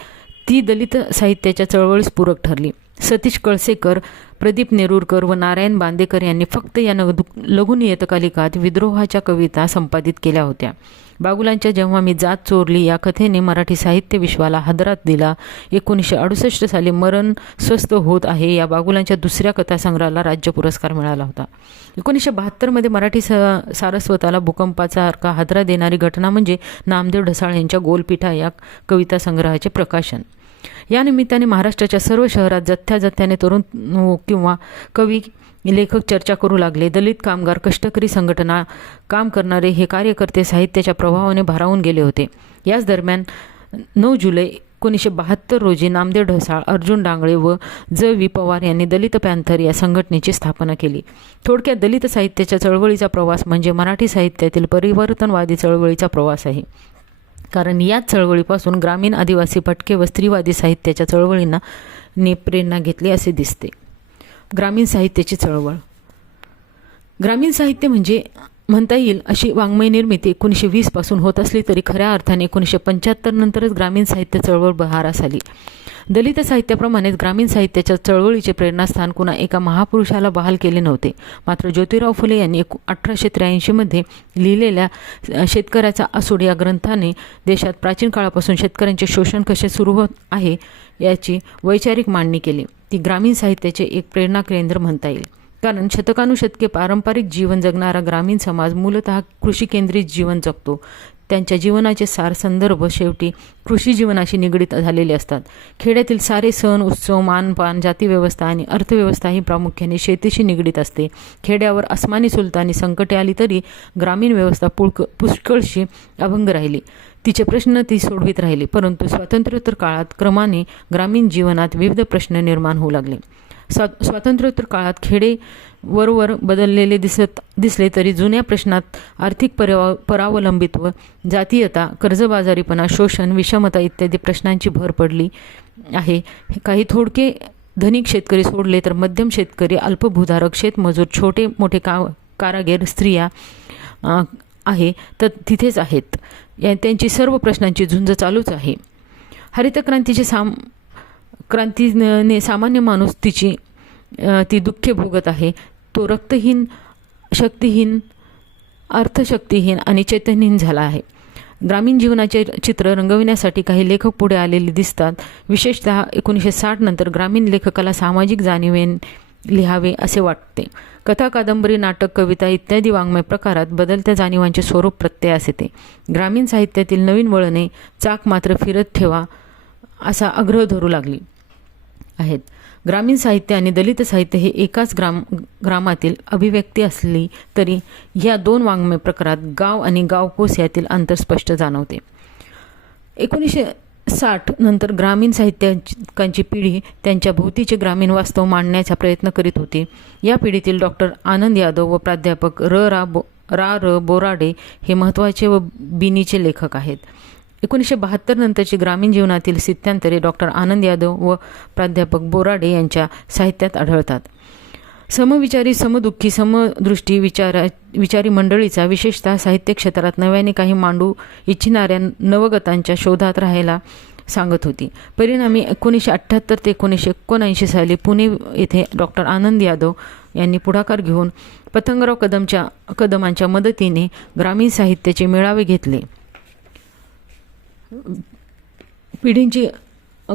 ती दलित साहित्याच्या चळवळीस पूरक ठरली. सतीश कळसेकर, प्रदीप नेरुरकर व नारायण बांदेकर यांनी फक्त या लघु नियतकालिकात विद्रोहाच्या कविता संपादित केल्या होत्या. बागुलांच्या जेव्हा मी जात चोरली या कथेने मराठी साहित्य विश्वाला हादरात दिला. 1968 साली मरण स्वस्थ होत आहे या बागुलांच्या दुसऱ्या कथासंग्रहाला राज्य पुरस्कार मिळाला होता. 1972 मराठी सारस्वताला भूकंपासारखा हादरा देणारी घटना म्हणजे नामदेव ढसाळ यांच्या गोलपिठा या कविता संग्रहाचे प्रकाशन. या निमित्ताने महाराष्ट्राच्या सर्व शहरात जथ्याने तरुण किंवा कवी लेखक चर्चा करू लागले. दलित कामगार, कष्टकरी संघटना, काम करणारे हे कार्यकर्ते साहित्याच्या प्रभावाने भारावून गेले होते. याच दरम्यान 9 जुलै 1972 रोजी नामदेव ढसाळ, अर्जुन डांगळे व ज.वी. पवार यांनी दलित पॅन्थर या संघटनेची स्थापना केली. थोडक्यात दलित साहित्याच्या चळवळीचा प्रवास म्हणजे मराठी साहित्यातील परिवर्तनवादी चळवळीचा प्रवास आहे. कारण याच चळवळीपासून ग्रामीण, आदिवासी, भटके व स्त्रीवादी साहित्याच्या चळवळींना प्रेरणा घेतली असे दिसते. ग्रामीण साहित्याची चळवळ. ग्रामीण साहित्य म्हणजे म्हणता येईल अशी वाङ्मय निर्मिती 1920 पासून होत असली तरी खऱ्या अर्थाने 1975 नंतरच ग्रामीण साहित्य चळवळ बहारास आली. दलित साहित्याप्रमाणेच ग्रामीण साहित्याच्या चळवळीचे प्रेरणास्थान कुणा एका महापुरुषाला बहाल केले नव्हते. मात्र ज्योतिराव फुले यांनी 1883 लिहिलेल्या शेतकऱ्याचा आसूड या ग्रंथाने देशात प्राचीन काळापासून शेतकऱ्यांचे शोषण कसे सुरू होत आहे याची वैचारिक मांडणी केली. ती ग्रामीण साहित्याचे एक प्रेरणा केंद्र म्हणता येईल. कारण शतकानुशतके पारंपरिक जीवन जगणारा ग्रामीण समाज मूलतः कृषी केंद्रित जीवन जगतो. त्यांच्या जीवनाचे सार संदर्भ शेवटी कृषी जीवनाशी निगडीत झालेले असतात. खेड्यातील सारे सण, उत्सव, मानपान, जातीव्यवस्था आणि अर्थव्यवस्था ही प्रामुख्याने शेतीशी निगडीत असते. खेड्यावर आसमानी सुलतानी संकटे आली तरी ग्रामीण व्यवस्था पुष्कळशी अभंग राहिली. तिचे प्रश्न ती सोडवित राहिली. परंतु स्वातंत्र्योत्तर काळात क्रमाने ग्रामीण जीवनात विविध प्रश्न निर्माण होऊ लागले. स्वातंत्र्योत्तर काळात खेडे वरवर बदललेले दिसले तरी जुन्या प्रश्नात आर्थिक परावलंबित्व, जातीयता, कर्जबाजारीपणा, शोषण, विषमता इत्यादी प्रश्नांची भर पडली आहे. काही थोडके धनिक शेतकरी सोडले तर मध्यम शेतकरी, अल्पभूधारक, शेतमजूर, छोटे मोठे कारागीर, स्त्रिया आहे तर तिथेच आहेत. त्यांची सर्व प्रश्नांची झुंज चालूच आहे. हरित क्रांतीने सामान्य माणूस ती दुःखे भोगत आहे. तो रक्तहीन, शक्तिहीन, अर्थशक्तिहीन आणि चैतन्यहीन झाला आहे. ग्रामीण जीवनाचे चित्र रंगविण्यासाठी काही लेखक पुढे आलेले दिसतात. विशेषतः 1960 नंतर ग्रामीण लेखकाला सामाजिक जाणीवेन लिहावे असे वाटते. कथा, कादंबरी, नाटक, कविता इत्यादी वाङ्मय प्रकारात बदलत्या जाणीवांचे स्वरूप प्रत्ययास येते. ग्रामीण साहित्यातील नवीन वळणे चाक मात्र फिरत ठेवा असा आग्रह धरू लागली आहेत. ग्रामीण साहित्य आणि दलित साहित्य हे एकाच ग्रामातील अभिव्यक्ती असली तरी या दोन वाङ्मय प्रकारात गाव आणि गावकोस यातील अंतर स्पष्ट जाणवते. 1960 नंतर ग्रामीण साहित्यिकांची पिढी त्यांच्या भोवतीचे ग्रामीण वास्तव मांडण्याचा प्रयत्न करीत होती. या पिढीतील डॉक्टर आनंद यादव व प्राध्यापक र बोराडे हे महत्त्वाचे व बिनीचे लेखक आहेत. 1972 नंतरची ग्रामीण जीवनातील स्थित्यांतरे डॉक्टर आनंद यादव व प्राध्यापक बोराडे यांच्या साहित्यात आढळतात. समविचारी, समदुःखी, समदृष्टी विचारी मंडळीचा विशेषतः साहित्य क्षेत्रात नव्याने काही मांडू इच्छिणाऱ्या नवगतांच्या शोधात राहायला सांगत होती. परिणामी 1978 ते 1979 साली पुणे येथे डॉक्टर आनंद यादव यांनी पुढाकार घेऊन पतंगराव कदमांच्या मदतीने ग्रामीण साहित्याचे मेळावे घेतले. पिढींची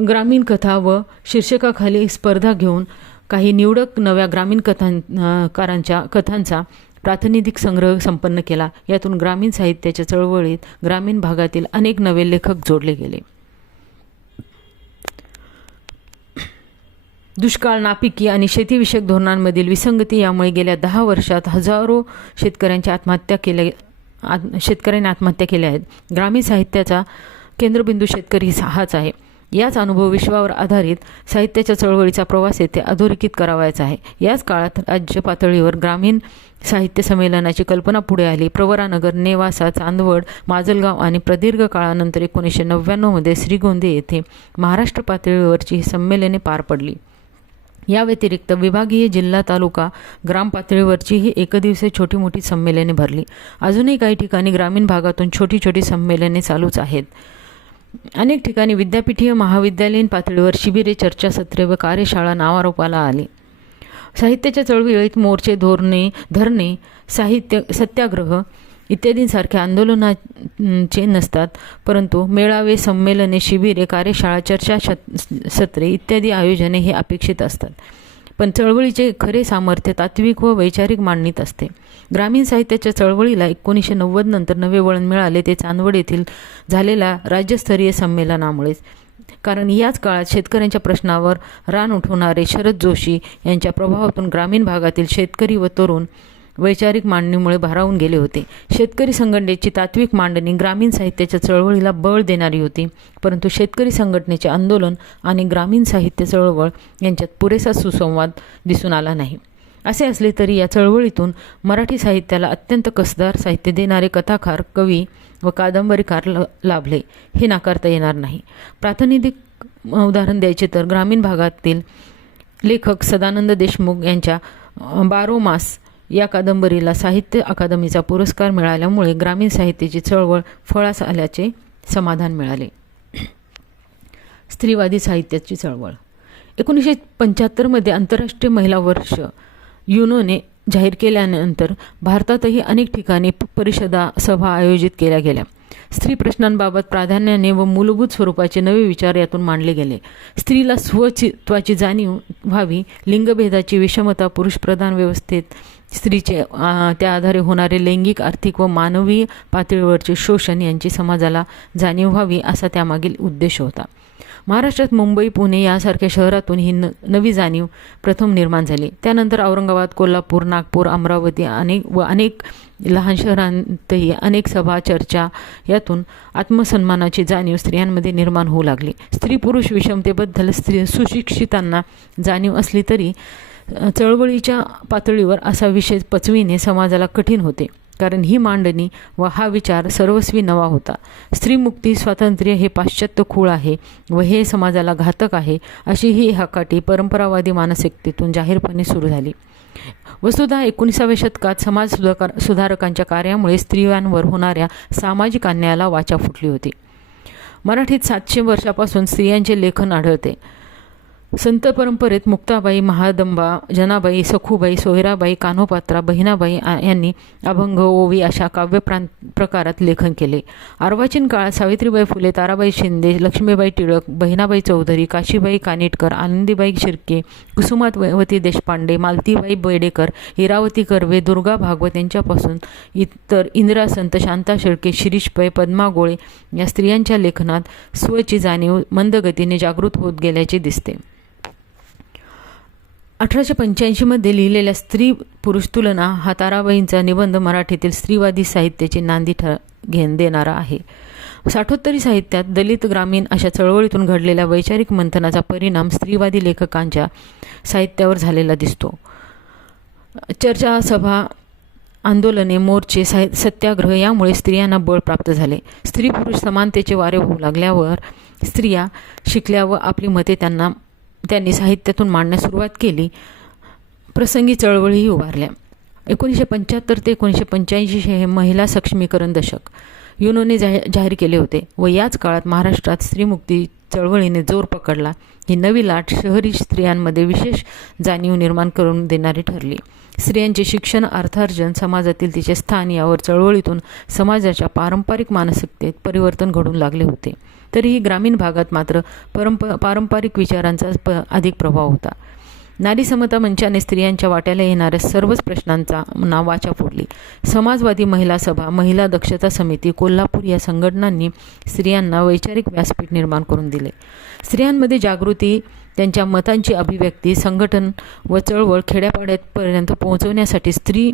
ग्रामीण कथा व शीर्षकाखाली स्पर्धा घेऊन काही निवडक नव्या ग्रामीण कथांचा प्रातिनिधिक संग्रह संपन्न केला. यातून ग्रामीण साहित्याच्या चळवळीत ग्रामीण भागातील अनेक नवे लेखक जोडले गेले. दुष्काळ, नापिकी आणि शेतीविषयक धोरणांमधील विसंगती यामुळे गेल्या 10 वर्षात हजारो शेतकऱ्यांनी आत्महत्या केल्या आहेत. ग्रामीण साहित्याचा केंद्रबिंदू शेतकरी हाच आहे. याच अनुभव विश्वावर आधारित साहित्याच्या चळवळीचा प्रवास येथे अधोरेखित करावायचा आहे. याच काळात राज्य पातळीवर ग्रामीण साहित्य संमेलनाची कल्पना पुढे आली. प्रवरानगर, नेवासा, चांदवड, माजलगाव आणि प्रदीर्घ काळानंतर 1999 श्रीगोंदे येथे महाराष्ट्र पातळीवरची ही संमेलने पार पडली. या व्यतिरिक्त विभागीय, जिल्हा, तालुका, ग्राम पातळीवरची ही एकदिवसीय छोटी मोठी संमेलने भरली. अजूनही काही ठिकाणी ग्रामीण भागातून छोटी छोटी संमेलने चालूच आहेत. अनेक ठिकाणी विद्यापीठीय, महाविद्यालयीन पातळीवर शिबिरे, चर्चासत्रे व कार्यशाळा नावारूपाला आली. साहित्याच्या चळवळीत मोर्चे, धरणे, सत्याग्रह इत्यादींसारख्या आंदोलनाचे नसतात, परंतु मेळावे, संमेलने, शिबिरे, कार्यशाळा, चर्चासत्रे इत्यादी आयोजने हे अपेक्षित असतात. पण चळवळीचे खरे सामर्थ्य तात्विक व वैचारिक मांडणीत असते. ग्रामीण साहित्याच्या चळवळीला 1990 नंतर नवे वळण मिळाले ते चांदवड येथील झालेल्या राज्यस्तरीय संमेलनामुळेच. कारण याच काळात शेतकऱ्यांच्या प्रश्नावर रान उठवणारे शरद जोशी यांच्या प्रभावातून ग्रामीण भागातील शेतकरी व तरुण वैचारिक मांडणीमुळे भारावून गेले होते. शेतकरी संघटनेची तात्विक मांडणी ग्रामीण साहित्याच्या चळवळीला बळ देणारी होती, परंतु शेतकरी संघटनेचे आंदोलन आणि ग्रामीण साहित्य चळवळ यांच्यात पुरेसा सुसंवाद दिसून आला नाही. असे असले तरी या चळवळीतून मराठी साहित्याला अत्यंत कसदार साहित्य देणारे कथाकार, कवी व कादंबरीकार लाभले, हे नाकारता येणार नाही. प्रातिनिधिक उदाहरण द्यायचे तर ग्रामीण भागातील लेखक सदानंद देशमुख यांच्या 12 मास या कादंबरीला साहित्य अकादमीचा पुरस्कार मिळाल्यामुळे ग्रामीण साहित्याची चळवळ फळास आल्याचे समाधान मिळाले. स्त्रीवादी साहित्याची चळवळ 1975 आंतरराष्ट्रीय महिला वर्ष युनोने जाहीर केल्यानंतर भारतातही अनेक ठिकाणी परिषदा, सभा आयोजित केल्या गेल्या. स्त्री प्रश्नांबाबत प्राधान्याने व मूलभूत स्वरूपाचे नवे विचार यातून मांडले गेले. स्त्रीला स्वचित्वाची जाणीव व्हावी, लिंगभेदाची विषमता, पुरुषप्रधान व्यवस्थेत स्त्रीचे त्या आधारे होणारे लैंगिक, आर्थिक व मानवी पातळीवरचे शोषण यांची समाजाला जाणीव व्हावी, असा त्यामागील उद्देश होता. महाराष्ट्रात मुंबई, पुणे यासारख्या शहरातून ही नवी जाणीव प्रथम निर्माण झाली. त्यानंतर औरंगाबाद, कोल्हापूर, नागपूर, अमरावती अनेक लहान शहरांतही अनेक सभा, चर्चा यातून आत्मसन्मानाची जाणीव स्त्रियांमध्ये निर्माण होऊ लागली. स्त्री पुरुष विषमतेबद्दल सुशिक्षितांना जाणीव असली तरी चळवळीच्या पातळीवर असा विषय पचविणे समाजाला कठीण होते, कारण ही मांडणी व हा विचार सर्वस्वी नवा होता. स्त्रीमुक्ती, स्वातंत्र्य हे पाश्चात्य खूळ आहे व हे समाजाला घातक आहे, अशी ही हकाटी परंपरावादी मानसिकतेतून जाहीरपणे सुरू झाली. वस्तुतः 19व्या शतकात समाज सुधारकांच्या कार्यामुळे स्त्रियांवर होणाऱ्या सामाजिक अन्यायाला वाचा फुटली होती. मराठीत 700 वर्षापासून स्त्रियांचे लेखन आढळते. संत परंपरेत मुक्ताबाई, महादंबा, जनाबाई, सखूबाई, सोयराबाई, कान्होपात्रा, बहिणाबाई यांनी अभंग, ओवी अशा काव्य प्रकारात लेखन केले. अर्वाचीन काळात सावित्रीबाई फुले, ताराबाई शिंदे, लक्ष्मीबाई टिळक, बहिणाबाई चौधरी, काशीबाई कानिटकर, आनंदीबाई शिर्के, कुसुमावती देशपांडे, मालतीबाई बेडेकर, इरावती कर्वे, दुर्गा भागवत यांच्यापासून इतर इंदिरा संत, शांता शेळके, शिरीष पै, पद्मा गोळे या स्त्रियांच्या लेखनात स्वची जाणीव मंदगतीने जागृत होत गेल्याचे दिसते. 1885 लिहिलेल्या स्त्री पुरुष तुलना हा ताराबाईंचा निबंध मराठीतील स्त्रीवादी साहित्याची नांदी देणारा आहे. साठोत्तरी साहित्यात दलित, ग्रामीण अशा चळवळीतून घडलेल्या वैचारिक मंथनाचा परिणाम स्त्रीवादी लेखकांच्या साहित्यावर झालेला दिसतो. चर्चा, सभा, आंदोलने, मोर्चे, सत्याग्रह यामुळे स्त्रियांना बळ प्राप्त झाले. स्त्री पुरुष समानतेचे वारे होऊ लागल्यावर स्त्रिया शिकल्या व आपली मते त्यांनी साहित्यातून मांडण्यास सुरुवात केली. प्रसंगी चळवळीही उभारल्या. 1975 ते 1985 हे महिला सक्षमीकरण दशक युनोने जाहीर केले होते व याच काळात महाराष्ट्रात स्त्रीमुक्ती चळवळीने जोर पकडला. ही नवी लाट शहरी स्त्रियांमध्ये विशेष जाणीव निर्माण करून देणारी ठरली. स्त्रियांचे शिक्षण, अर्थार्जन, समाजातील तिचे स्थान यावर चळवळीतून समाजाच्या पारंपरिक मानसिकतेत परिवर्तन घडून लागले होते. तरीही ग्रामीण भागात मात्र पारंपरिक विचारांचा अधिक प्रभाव होता. नारी समता मंचाने स्त्रियांच्या वाट्याला येणाऱ्या सर्वच प्रश्नांचा वाचा फोडली. समाजवादी महिला सभा, महिला दक्षता समिती, कोल्हापूर या संघटनांनी स्त्रियांना वैचारिक व्यासपीठ निर्माण करून दिले. स्त्रियांमध्ये जागृती, त्यांच्या मतांची अभिव्यक्ती, संघटन व चळवळ खेड्यापाड्यापर्यंत पोहोचवण्यासाठी स्त्री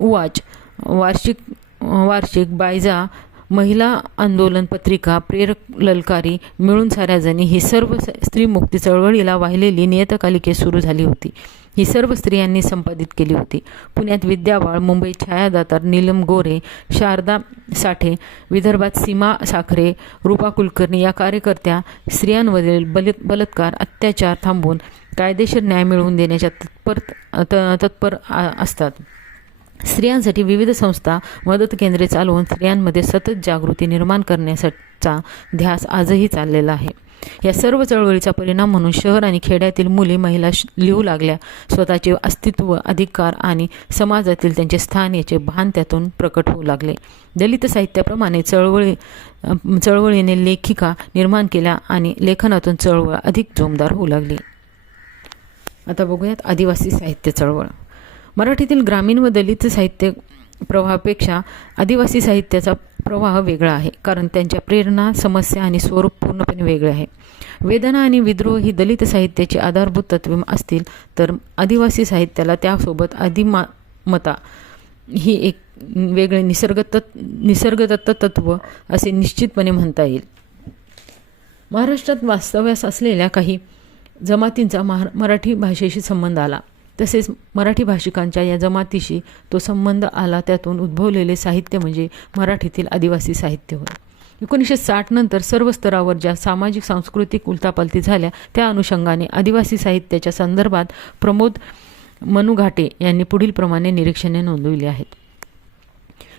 उवाच, वार्षिक बायजा महिला आंदोलन पत्रिका, प्रेरक ललकारी, मिळून साऱ्याजणी ही सर्व स्त्री मुक्ती चळवळीला वाहिलेली नियतकालिके सुरू झाली होती. ही सर्व स्त्रियांनी संपादित केली होती. पुण्यात विद्या बाळ, मुंबईत छायादातार नीलम गोरे, शारदा साठे, विदर्भात सीमा साखरे, रूपा कुलकर्णी या कार्यकर्त्या स्त्रियांवरील बलात्कार, अत्याचार थांबवून कायदेशीर न्याय मिळवून देण्याच्या तत्पर असतात. स्त्रियांसाठी विविध संस्था, मदत केंद्रे चालवून स्त्रियांमध्ये सतत जागृती निर्माण करण्याचा ध्यास आजही चाललेला आहे. या सर्व चळवळीचा परिणाम म्हणून शहर आणि खेड्यातील मुली महिला लिहू लागल्या. स्वतःचे अस्तित्व, अधिकार आणि समाजातील त्यांचे स्थान याचे भान त्यातून प्रकट होऊ लागले. दलित साहित्याप्रमाणे चळवळीने लेखिका निर्माण केल्या आणि लेखनातून चळवळ अधिक जोमदार होऊ लागली. आता बघूयात आदिवासी साहित्य चळवळ. मराठीतील ग्रामीण व दलित साहित्य प्रवाहापेक्षा आदिवासी साहित्याचा प्रवाह वेगळा आहे, कारण त्यांच्या प्रेरणा, समस्या आणि स्वरूप पूर्णपणे वेगळे आहे. वेदना आणि विद्रोह ही दलित साहित्याची आधारभूत तत्वे असतील, तर आदिवासी साहित्याला त्यासोबत आदिमाता ही एक वेगळे निसर्गदत्त तत्व असे निश्चितपणे म्हणता येईल. महाराष्ट्रात वास्तव्यास असलेल्या काही जमातींचा मराठी भाषेशी संबंध आला. तसेच मराठी भाषिकांच्या या जमातीशी तो संबंध आला. त्यातून उद्भवलेले साहित्य म्हणजे मराठीतील आदिवासी साहित्य होय. 1960 नंतर सर्व स्तरावर ज्या सामाजिक सांस्कृतिक उलथापालथी झाल्या, त्या अनुषंगाने आदिवासी साहित्याच्या संदर्भात प्रमोद मनुघाटे यांनी पुढील प्रमाणे निरीक्षणे नोंदविली आहेत.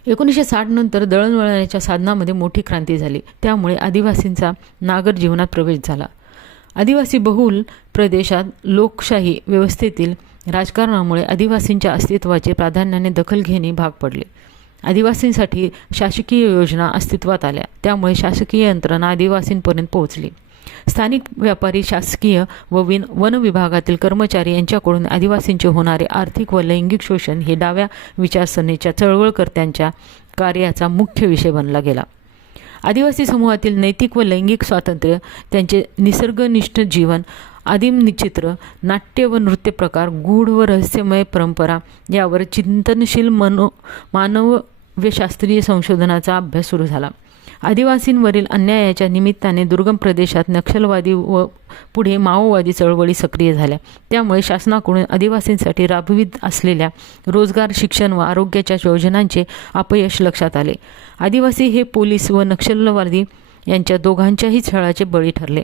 1960 नंतर दळणवळणाच्या साधनामध्ये मोठी क्रांती झाली. त्यामुळे आदिवासींचा नागर जीवनात प्रवेश झाला. आदिवासी बहुल प्रदेशात लोकशाही व्यवस्थेतील राजकारणामुळे आदिवासींच्या अस्तित्वाचे प्राधान्याने दखल घेणे भाग पडले. आदिवासींसाठी शासकीय योजना अस्तित्वात आल्या. त्यामुळे शासकीय यंत्रणा आदिवासींपर्यंत पोहोचली. स्थानिक व्यापारी, शासकीय व वन विभागातील कर्मचारी यांच्याकडून आदिवासींचे होणारे आर्थिक व लैंगिक शोषण हे डाव्या विचारसरणीच्या चळवळकर्त्यांच्या कार्याचा मुख्य विषय बनला गेला. आदिवासी समूहातील नैतिक व लैंगिक स्वातंत्र्य, त्यांचे निसर्गनिष्ठ जीवन, आदिम चित्र, नाट्य व नृत्य प्रकार, गूढ व रहस्यमय परंपरा यावर चिंतनशील मानवशास्त्रीय संशोधनाचा अभ्यास सुरू झाला. आदिवासींवरील अन्यायाच्या निमित्ताने दुर्गम प्रदेशात नक्षलवादी व पुढे माओवादी चळवळी सक्रिय झाल्या. त्यामुळे शासनाकडून आदिवासींसाठी राबवित असलेल्या रोजगार, शिक्षण व आरोग्याच्या योजनांचे अपयश लक्षात आले. आदिवासी हे पोलीस व नक्षलवादी यांच्या दोघांच्याही छळाचे बळी ठरले.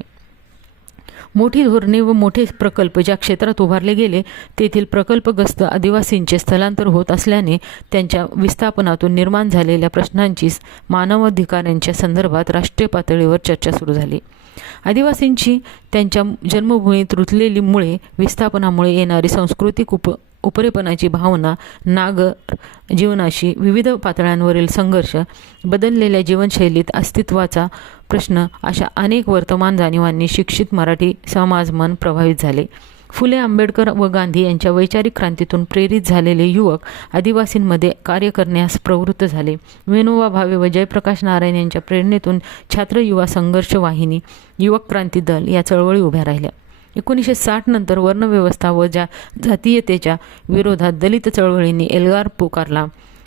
मोठी धोरणे व मोठे प्रकल्प ज्या क्षेत्रात उभारले गेले, तेथील प्रकल्पग्रस्त आदिवासींचे स्थलांतर होत असल्याने त्यांच्या विस्थापनातून निर्माण झालेल्या प्रश्नांची मानवाधिकारांच्या संदर्भात राष्ट्रीय पातळीवर चर्चा सुरू झाली. आदिवासींची त्यांच्या जन्मभूमीत रुतलेली मुळे, विस्थापनामुळे येणारी सांस्कृतिक उपरेपणाची भावना, नागर जीवनाशी विविध पातळ्यांवरील संघर्ष, बदललेल्या जीवनशैलीत अस्तित्वाचा प्रश्न अशा अनेक वर्तमान जाणीवांनी शिक्षित मराठी समाजमन प्रभावित झाले. फुले, आंबेडकर व गांधी यांच्या वैचारिक क्रांतीतून प्रेरित झालेले युवक आदिवासींमध्ये कार्य करण्यास प्रवृत्त झाले. विनोबा भावे व जयप्रकाश नारायण यांच्या प्रेरणेतून छात्र युवा संघर्ष वाहिनी, युवक क्रांती दल या चळवळी उभ्या राहिल्या. 1960 नंतर वर्णव्यवस्था व जातीयतेच्या विरोधात दलित चळवळींनी एल्गार पुकारला.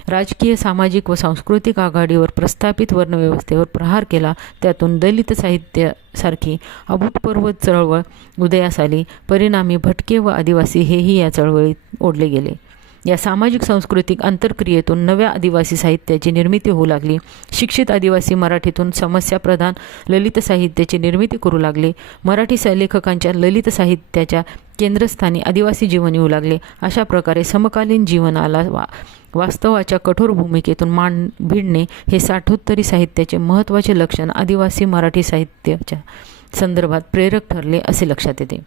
राजकीय, सामाजिक व सांस्कृतिक आघाडीवर प्रस्थापित वर्णव्यवस्थेवर प्रहार केला. त्यातून दलित साहित्यासारखी अभूतपूर्व चळवळ उदयास आली. परिणामी भटके व आदिवासी हेही या चळवळीत ओढले गेले. या सामाजिक सांस्कृतिक अंतर्क्रियेतून नव्या आदिवासी साहित्याची निर्मिती होऊ लागली. शिक्षित आदिवासी मराठीतून समस्याप्रधान ललित साहित्याची निर्मिती करू लागले. मराठी लेखकांच्या ललित साहित्याच्या केंद्रस्थानी आदिवासी जीवन येऊ लागले. अशा प्रकारे समकालीन जीवनाला वास्तवाच्या कठोर भूमिकेतून भिडणे हे साठोत्तरी साहित्याचे महत्त्वाचे लक्षण आदिवासी मराठी साहित्याच्या संदर्भात प्रेरक ठरले असे लक्षात येते.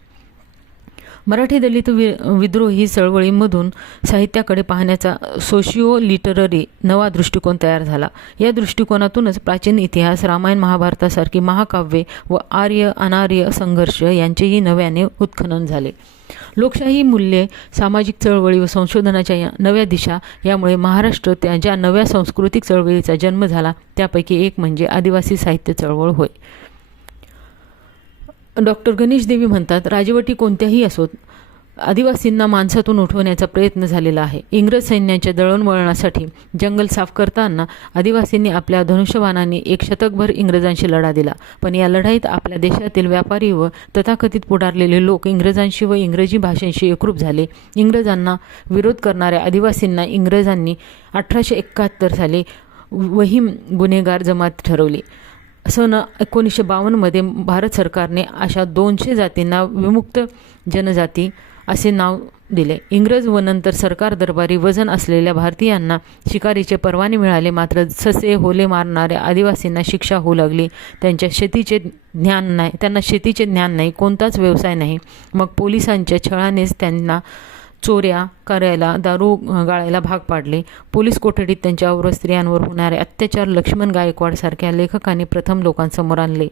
मराठी दलित विद्रोही चळवळीमधून साहित्याकडे पाहण्याचा सोशिओ लिटररी नवा दृष्टिकोन तयार झाला. या दृष्टिकोनातूनच प्राचीन इतिहास, रामायण महाभारतासारखी महाकाव्ये व आर्य अनार्य संघर्ष यांचेही नव्याने उत्खनन झाले. लोकशाही मूल्ये, सामाजिक चळवळी व संशोधनाच्या या नव्या दिशा यामुळे महाराष्ट्र ज्या नव्या सांस्कृतिक चळवळीचा जन्म झाला त्यापैकी एक म्हणजे आदिवासी साहित्य चळवळ होय. डॉक्टर गणेश देवी म्हणतात, राजवटी कोणत्याही असोत आदिवासींना माणसातून उठवण्याचा प्रयत्न झालेला आहे. इंग्रज सैन्याच्या दळणवळणासाठी जंगल साफ करताना आदिवासींनी आपल्या धनुष्यबाणांनी एक शतकभर इंग्रजांशी लढा दिला. पण या लढाईत आपल्या देशातील व्यापारी व तथाकथित पुढारलेले लोक इंग्रजांशी व इंग्रजी भाषांशी एकरूप झाले. इंग्रजांना विरोध करणाऱ्या आदिवासींना इंग्रजांनी 1871 साली वहीम गुन्हेगार जमात ठरवली. सन 1952 भारत सरकारने अशा 200 जातींना विमुक्त जनजाती असे नाव दिले. इंग्रज व नंतर सरकार दरबारी वजन असलेल्या भारतीयांना शिकारीचे परवाने मिळाले. मात्र ससे होले मारणाऱ्या आदिवासींना शिक्षा होऊ लागली. त्यांना शेतीचे ज्ञान नाही, कोणताच व्यवसाय नाही. मग पोलिसांच्या छळानेच त्यांना चोऱ्या करायला, दारू गाळायला भाग पाडले. पोलीस कोठडीत त्यांच्यावर स्त्रियांवर होणारे अत्याचार लक्ष्मण गायकवाड सारख्या लेखकांनी प्रथम लोकांसमोर आणले.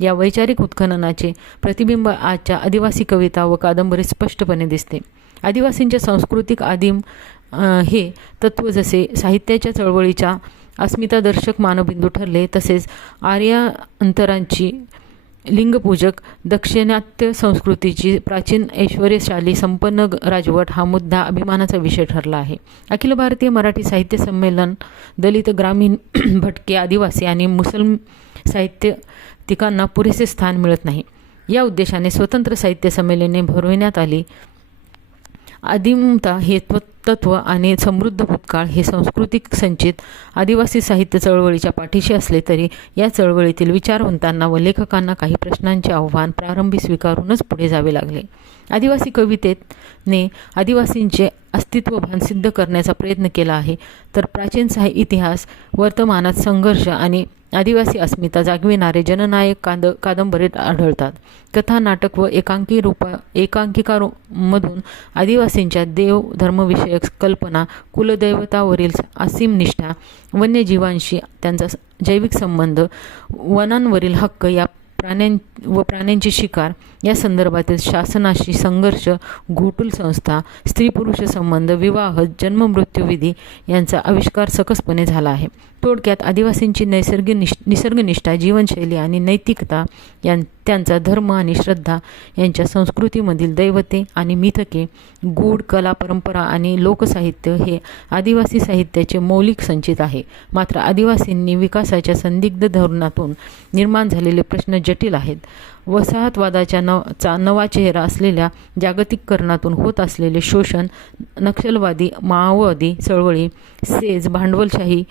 या वैचारिक उत्खननाचे प्रतिबिंब आजच्या आदिवासी कविता व कादंबरीत स्पष्टपणे दिसते. आदिवासींच्या सांस्कृतिक आदिम हे तत्त्व जसे साहित्याच्या चळवळीच्या अस्मितादर्शक मानबिंदू ठरले, तसेच आर्यांतरांची लिंगपूजक दाक्षिणात्य संस्कृतीची प्राचीन ऐश्वर्यशाली संपन्न राजवट हा मुद्दा अभिमानाचा विषय ठरला आहे. अखिल भारतीय मराठी साहित्य संमेलन दलित, ग्रामीण, भटके, आदिवासी आणि मुस्लिम साहित्यिकांना पुरेसे स्थान मिळत नाही. या उद्देशाने स्वतंत्र साहित्य संमेलने भरविण्यात आली. आदिमता हे तत्त्व आणि समृद्ध भूतकाळ हे सांस्कृतिक संचित आदिवासी साहित्य चळवळीच्या पाठीशी असले तरी या चळवळीतील विचारवंतांना व लेखकांना काही प्रश्नांचे आव्हान प्रारंभी स्वीकारूनच पुढे जावे लागले. आदिवासी कवितेने आदिवासींचे अस्तित्वभान सिद्ध करण्याचा प्रयत्न केला आहे, तर प्राचीन इतिहास, वर्तमानात संघर्ष आणि आदिवासी अस्मिता जागविणारे जननायक कादंबरीत आढळतात. कथा, नाटक व एकांकिकांमधून आदिवासींच्या देव धर्मविषयक कल्पना, कुलदैवतावरील असीम निष्ठा, वन्यजीवांशी त्यांचा जैविक संबंध, वनांवरील हक्क या प्राण्यांची शिकार या संदर्भातील शासनाशी संघर्ष, घोटूल संस्था, स्त्री पुरुष संबंध, विवाह, जन्ममृत्यूविधी यांचा आविष्कार सकसपणे झाला आहे. थोडक्यात आदिवासींची निसर्गनिष्ठा, जीवनशैली आणि नैतिकता, त्यांचा धर्म आणि श्रद्धा यांच्या संस्कृतीमधील दैवते आणि मिथके, गूढ कला, परंपरा आणि लोकसाहित्य हे आदिवासी साहित्याचे मौलिक संचित आहे. मात्र आदिवासींनी विकासाच्या संदिग्ध धोरणातून निर्माण झालेले प्रश्न जटिल आहेत. वसाहतवादाच्या नवा चेहरा असलेल्या जागतिकीकरणातून होत असलेले शोषण, नक्षलवादी, माओवादी चळवळी, सेज, भांडवलशाही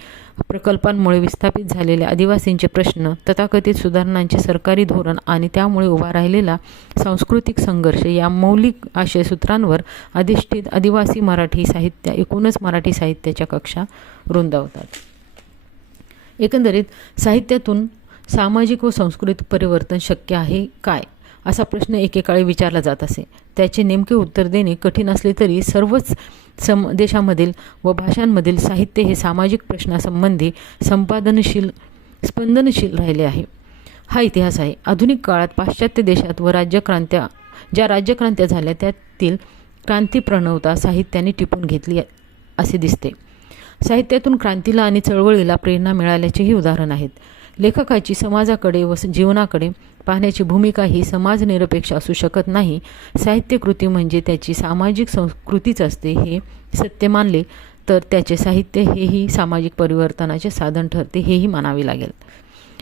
प्रकल्पांमुळे विस्थापित झालेल्या आदिवासींचे प्रश्न, तथाकथित सुधारणांचे सरकारी धोरण आणि त्यामुळे उभा राहिलेला सांस्कृतिक संघर्ष या मौलिक आशयसूत्रांवर अधिष्ठित आदिवासी मराठी साहित्य एकूणच मराठी साहित्याच्या कक्षा रुंदावतात. एकंदरीत साहित्यातून सामाजिक व सांस्कृतिक परिवर्तन शक्य आहे काय, असा प्रश्न एकेकाळी विचारला जात असे. त्याचे नेमके उत्तर देणे कठीण असले तरी सर्वच देशामधील व भाषांमधील साहित्य हे सामाजिक प्रश्नासंबंधी स्पंदनशील राहिले आहे. हा इतिहास आहे. आधुनिक काळात पाश्चात्य देशात व ज्या राज्यक्रांत्या झाल्या त्यातील क्रांतीप्रणवता साहित्याने टिपून घेतली असे दिसते. साहित्यातून क्रांतीला आणि चळवळीला प्रेरणा मिळाल्याचेही उदाहरण आहेत. लेखकाची समाजाकडे व जीवनाकडे पाहण्याची भूमिका ही समाजनिरपेक्ष असू शकत नाही. साहित्यकृती म्हणजे त्याची सामाजिक संस्कृतीच असते हे सत्य मानले तर त्याचे साहित्य हेही सामाजिक परिवर्तनाचे साधन ठरते हेही मानावे लागेल.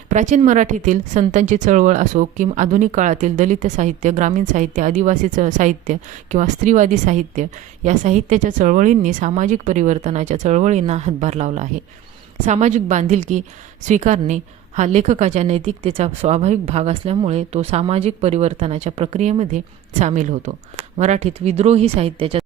प्राचीन मराठीतील संतांची चळवळ असो की आधुनिक काळातील दलित साहित्य, ग्रामीण साहित्य, आदिवासी साहित्य किंवा स्त्रीवादी साहित्य या साहित्याच्या चळवळींनी सामाजिक परिवर्तनाच्या चळवळींना हातभार लावला आहे. सामाजिक बांधिलकी स्वीकारणे हा लेखकाच्या नैतिकतेचा स्वाभाविक भाग असल्यामुळे तो सामाजिक परिवर्तनाच्या प्रक्रियेमध्ये सामील होतो. मराठीत विद्रोही साहित्याच्या